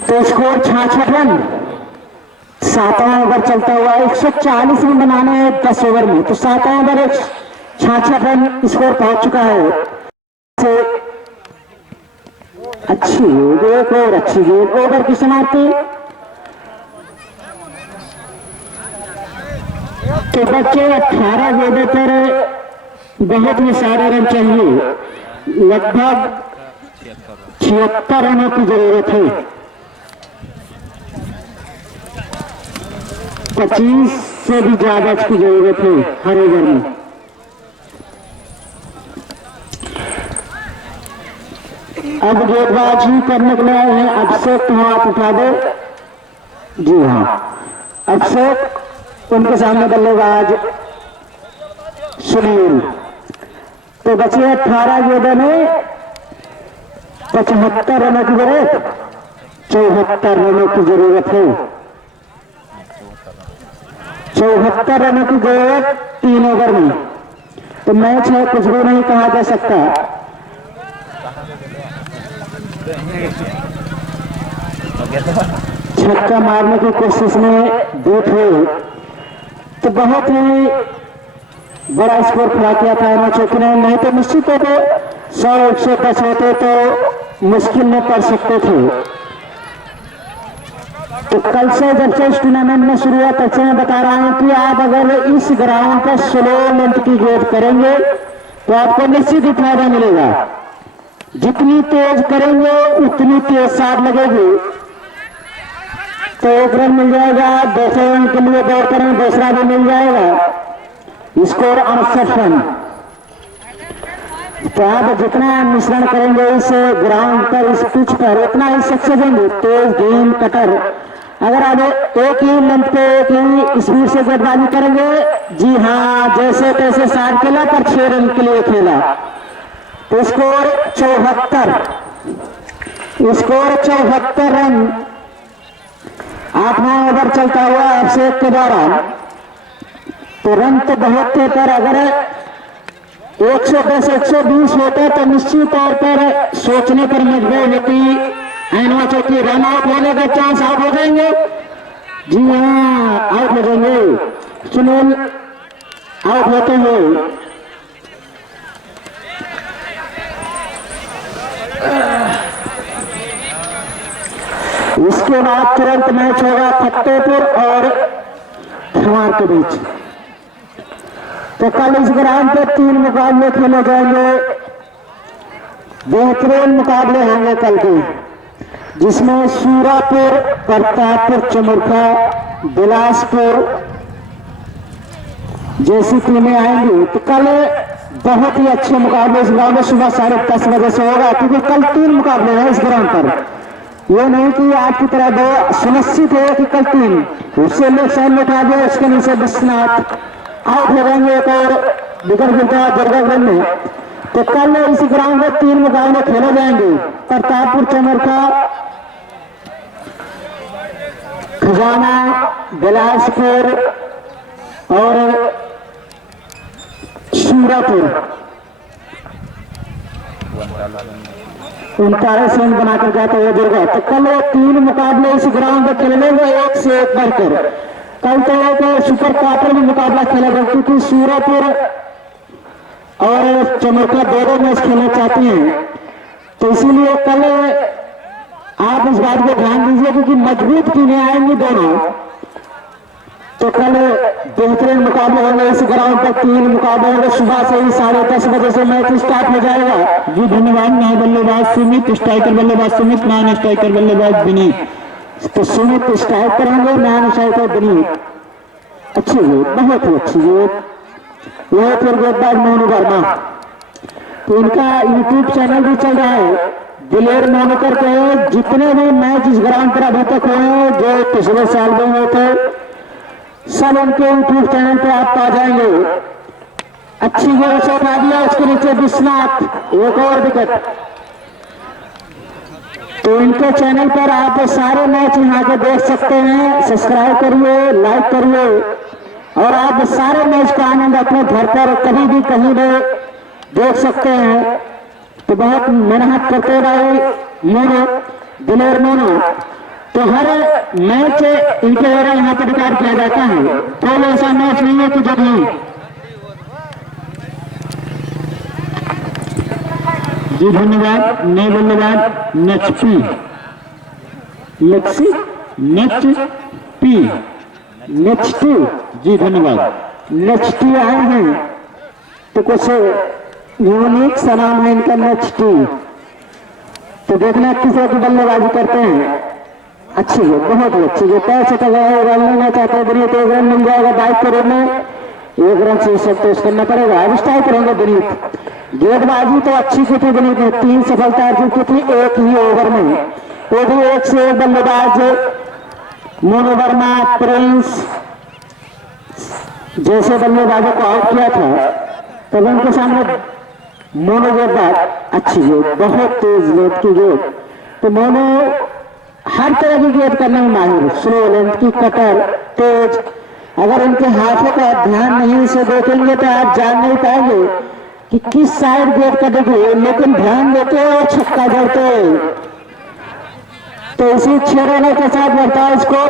तो स्कोर 66 रन, 7वां ओवर चलता हुआ 140 रन बनाने हैं 10 ओवर में। तो 7वां ओवर 66 रन स्कोर पहुंच चुका है। अच्छी एक और अच्छी गेंद, ओवर की समाप्ति। तो बच्चे 18 गेंदों पर बहुत ही सारे रन चाहिए, लगभग 76 रनों की जरूरत है। 25 से भी ज्यादा की जरूरत है हर ओवर में। अब गेंदबाजी करने के लिए आए हैं अभिषेक, तुम हाथ उठा दो। जी हाँ अभिषेक, उनके सामने बल्लेबाज सुनील। तो बचे 18 गेंदों में 75 रनों की जरूरत, 74 रनों की जरूरत है। 74 रनों की जरूरत 3 ओवर में। तो मैच है, कुछ भी नहीं कहा जा सकता। छक्का मारने की कोशिश में बीट हुई तो बहुत ही बड़ा स्कोर खड़ा किया था एमएच चौकी ने, नहीं तो निश्चित तौर पर 100-110 होते तो मुश्किल में पड़ सकते थे। तो कल से जब से इस टूर्नामेंट में शुरू हुआ तब से मैं बता रहा हूं कि आप अगर इस ग्राउंड पर स्लो लेंथ की गेंद करेंगे तो आपको निश्चित ही फायदा मिलेगा। जितनी तेज करेंगे उतनी तेज शॉट लगेगी। तो 1 रन मिल जाएगा, दूसरे रन के लिए दौड़ करें, दूसरा भी मिल जाएगा। Score 68 run. तो आप जितना मिश्रण करेंगे इस ग्राउंड पर, इस पिच पर, उतना ही सक्सेस होंगे। तेज गेंद कटर, अगर आप एक ही लेंथ पे एक ही स्पीड से गेंदबाजी करेंगे, जी हाँ जैसे तैसे शॉट खेला पर 6 रन के लिए खेला। तो स्कोर 74, स्कोर 74 रन। 8वां ओवर चलता हुआ अभिषेक के द्वारा। तो रन तो बहुत थे, पर अगर 110-120 होते तो निश्चित तौर पर सोचने पर मजबूर होती एनवा चौकी। रन आउट होने का चांस आउट हो जाएंगे, जी हाँ आउट हो जाएंगे। सुनील आउट होते हुए इसके बाद तुरंत मैच होगा फतेहपुर और खवार के बीच। तो कल इस ग्राउंड पे 3 मुकाबले खेले जाएंगे, बेहतरीन मुकाबले होंगे कल के, जिसमें सूरापुर, प्रतापपुर, चमुरखा, बिलासपुर जैसी टीमें आएंगी। तो कल बहुत ही अच्छे मुकाबले इस ग्राउंड में सुबह 10:30 बजे से होगा, क्योंकि कल 3 मुकाबले हैं इस ग्राउंड पर। ये नहीं कि आज की तरह 2 सुनिश्चित है कि कल 3, उससे लोग साइड में उठा दिया, उसके नीचे विश्वनाथ आउट हो जाएंगे एक और विकेट गिरता दुर्गागंज में। तो कल इस ग्राउंड में 3 मुकाबले खेले जाएंगे, प्रतापपुर, चमुरखा, खजाना, बिलासपुर और सूरापुर। 39 रन बनाकर जाते हुए दुर्गा। तो कल 3 मुकाबले इस ग्राउंड में खेलेंगे, एक से एक बढ़कर। कल तो एक सुपर क्वार्टर में मुकाबला खेला गया, क्योंकि सूरापुर और चमुरखा 2 मैच खेलना चाहती हैं। तो इसीलिए कल आप इस बात को ध्यान दीजिए, क्योंकि मजबूत टीमें आएंगी दोनों। तो कल बेहतरीन मुकाबले होंगे इस ग्राउंड पर। 3 मुकाबले होंगे सुबह से ही 10:30 बजे से मैच स्टार्ट हो जाएगा। जी धन्यवाद। नए बल्लेबाज सुमित, स्ट्राइकर बल्लेबाज सुमित, नॉन स्ट्राइकर बल्लेबाज विनीत। तो सुमित स्ट्राइक पर होंगे, नॉन स्ट्राइकर विनीत। अच्छी गेंद, बहुत ही अच्छी गेंद। यह फिर गेंदबाज मोनू वर्मा। तो इनका यूट्यूब चैनल भी चल रहा है, दिलेर मोनू करके। जितने भी मैच इस ग्राउंड पर अभी तक हुए हैं, जो पिछले साल में हुए थे, सब उनके यूट्यूब चैनल पे आप पा जाएंगे। अच्छी गेंद से उठा दिया, उसके नीचे विश्वनाथ, एक और विकेट। तो इनके चैनल पर आप सारे मैच यहाँ के देख सकते हैं। सब्सक्राइब करिए, लाइक करिए और आप सारे मैच का आनंद अपने घर पर कभी भी कहीं भी देख सकते हैं। तो बहुत मेहनत करते रहे मोनू, दिलेर मोनू। तो हर मैच इनके द्वारा यहाँ पर रिकॉर्ड किया जाता है। कोई ऐसा मैच नहीं है कि जब नहीं। जी धन्यवाद। नए बल्लेबाज नेक्सी नेक्स्ट जी धन्यवाद। नेक्स्ट आए हैं, तो कुछ यूनिक सा नाम है इनका नेक्स्ट। तो देखना किसी की बल्लेबाजी करते हैं। अच्छी है, बहुत ही अच्छी है। पैर से रन लेना चाहते हैं विनीत, 1 रन मिल जाएगा। 22 करोड़ में 1 रन से संतोष करना पड़ेगा। अब स्ट्राइक करेंगे विनीत। गेंदबाजी तो अच्छी की थी विनीत ने, 3 सफलता अर्जित की थी एक ही ओवर में। वो भी 1 से 1 बल्लेबाज मोनू वर्मा, प्रिंस जैसे बल्लेबाजों को आउट किया था, तब उनके सामने मोनू गेंदबाज अच्छी गेंद, बहुत तेज लेंथ की गेंद। तो मोनू हर तरह की गेंद करने में माहिर, स्लो लेंथ की, कटर, तेज। अगर इनके हाथों का ध्यान नहीं से देखेंगे तो आप जान नहीं पाएंगे कि किस साइड गेंद कटेगी, लेकिन ध्यान देते और छक्का जड़ते। तो इसी 6 रनों के साथ बढ़ता है स्कोर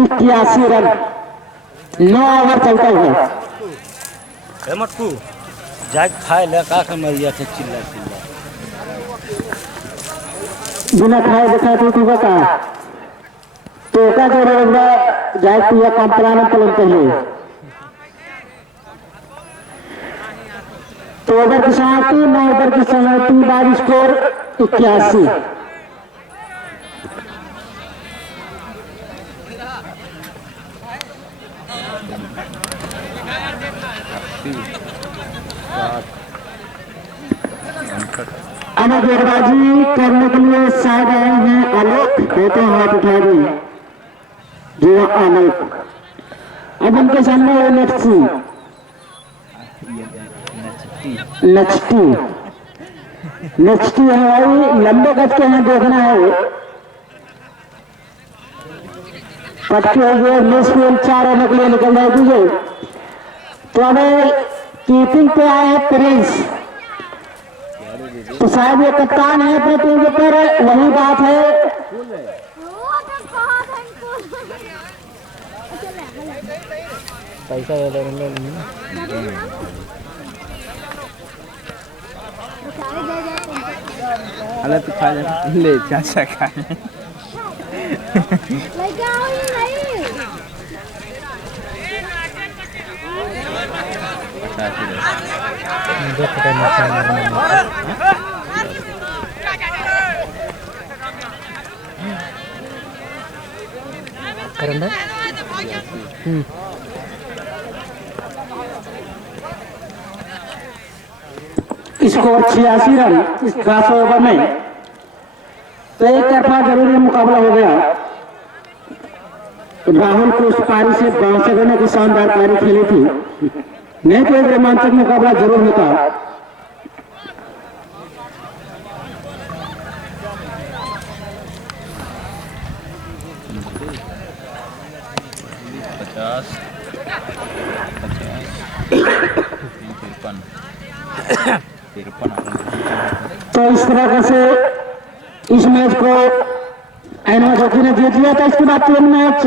81 रन। 9 ओवर चलता हुआ। मटकू जाग खाए ले का कमरिया से चिल्ला बिना खाए देखा तो बता तो का जो रहेगा जाए पिया कंपलाना पलन पहले। तो ओवर की समाप्ति, 9 ओवर की समाप्ति, बाद स्कोर 81। अब गेंदबाजी करने के लिए साइड आए हैं आलोक, कहते हैं हाथ उठा दी जी आलोक। अब उनके सामने है नेक्सी है भाई, लंबे गज के हैं, देखना है। पटके हो गए, मिस फील्ड 4 रनों के लिए निकल जाएगी। तो हमें कीपिंग पे आए हैं प्रिंस। तो शायद ये कप्तान है अपने टीम के ऊपर, वही बात है। पैसा हालत खा ले चाचा खाए करंडा स्कोर 86 रन इस 10 ओवर में। तो एक तरफा जरूरी मुकाबला हो गया। राहुल को उस पारी से 62 रनों की शानदार पारी खेली थी, नहीं तो एक रोमांचक मुकाबला जरूर होता। तो इस तरह से इस मैच को एनवा जोकी ने जीत लिया था। इसके बाद 3 मैच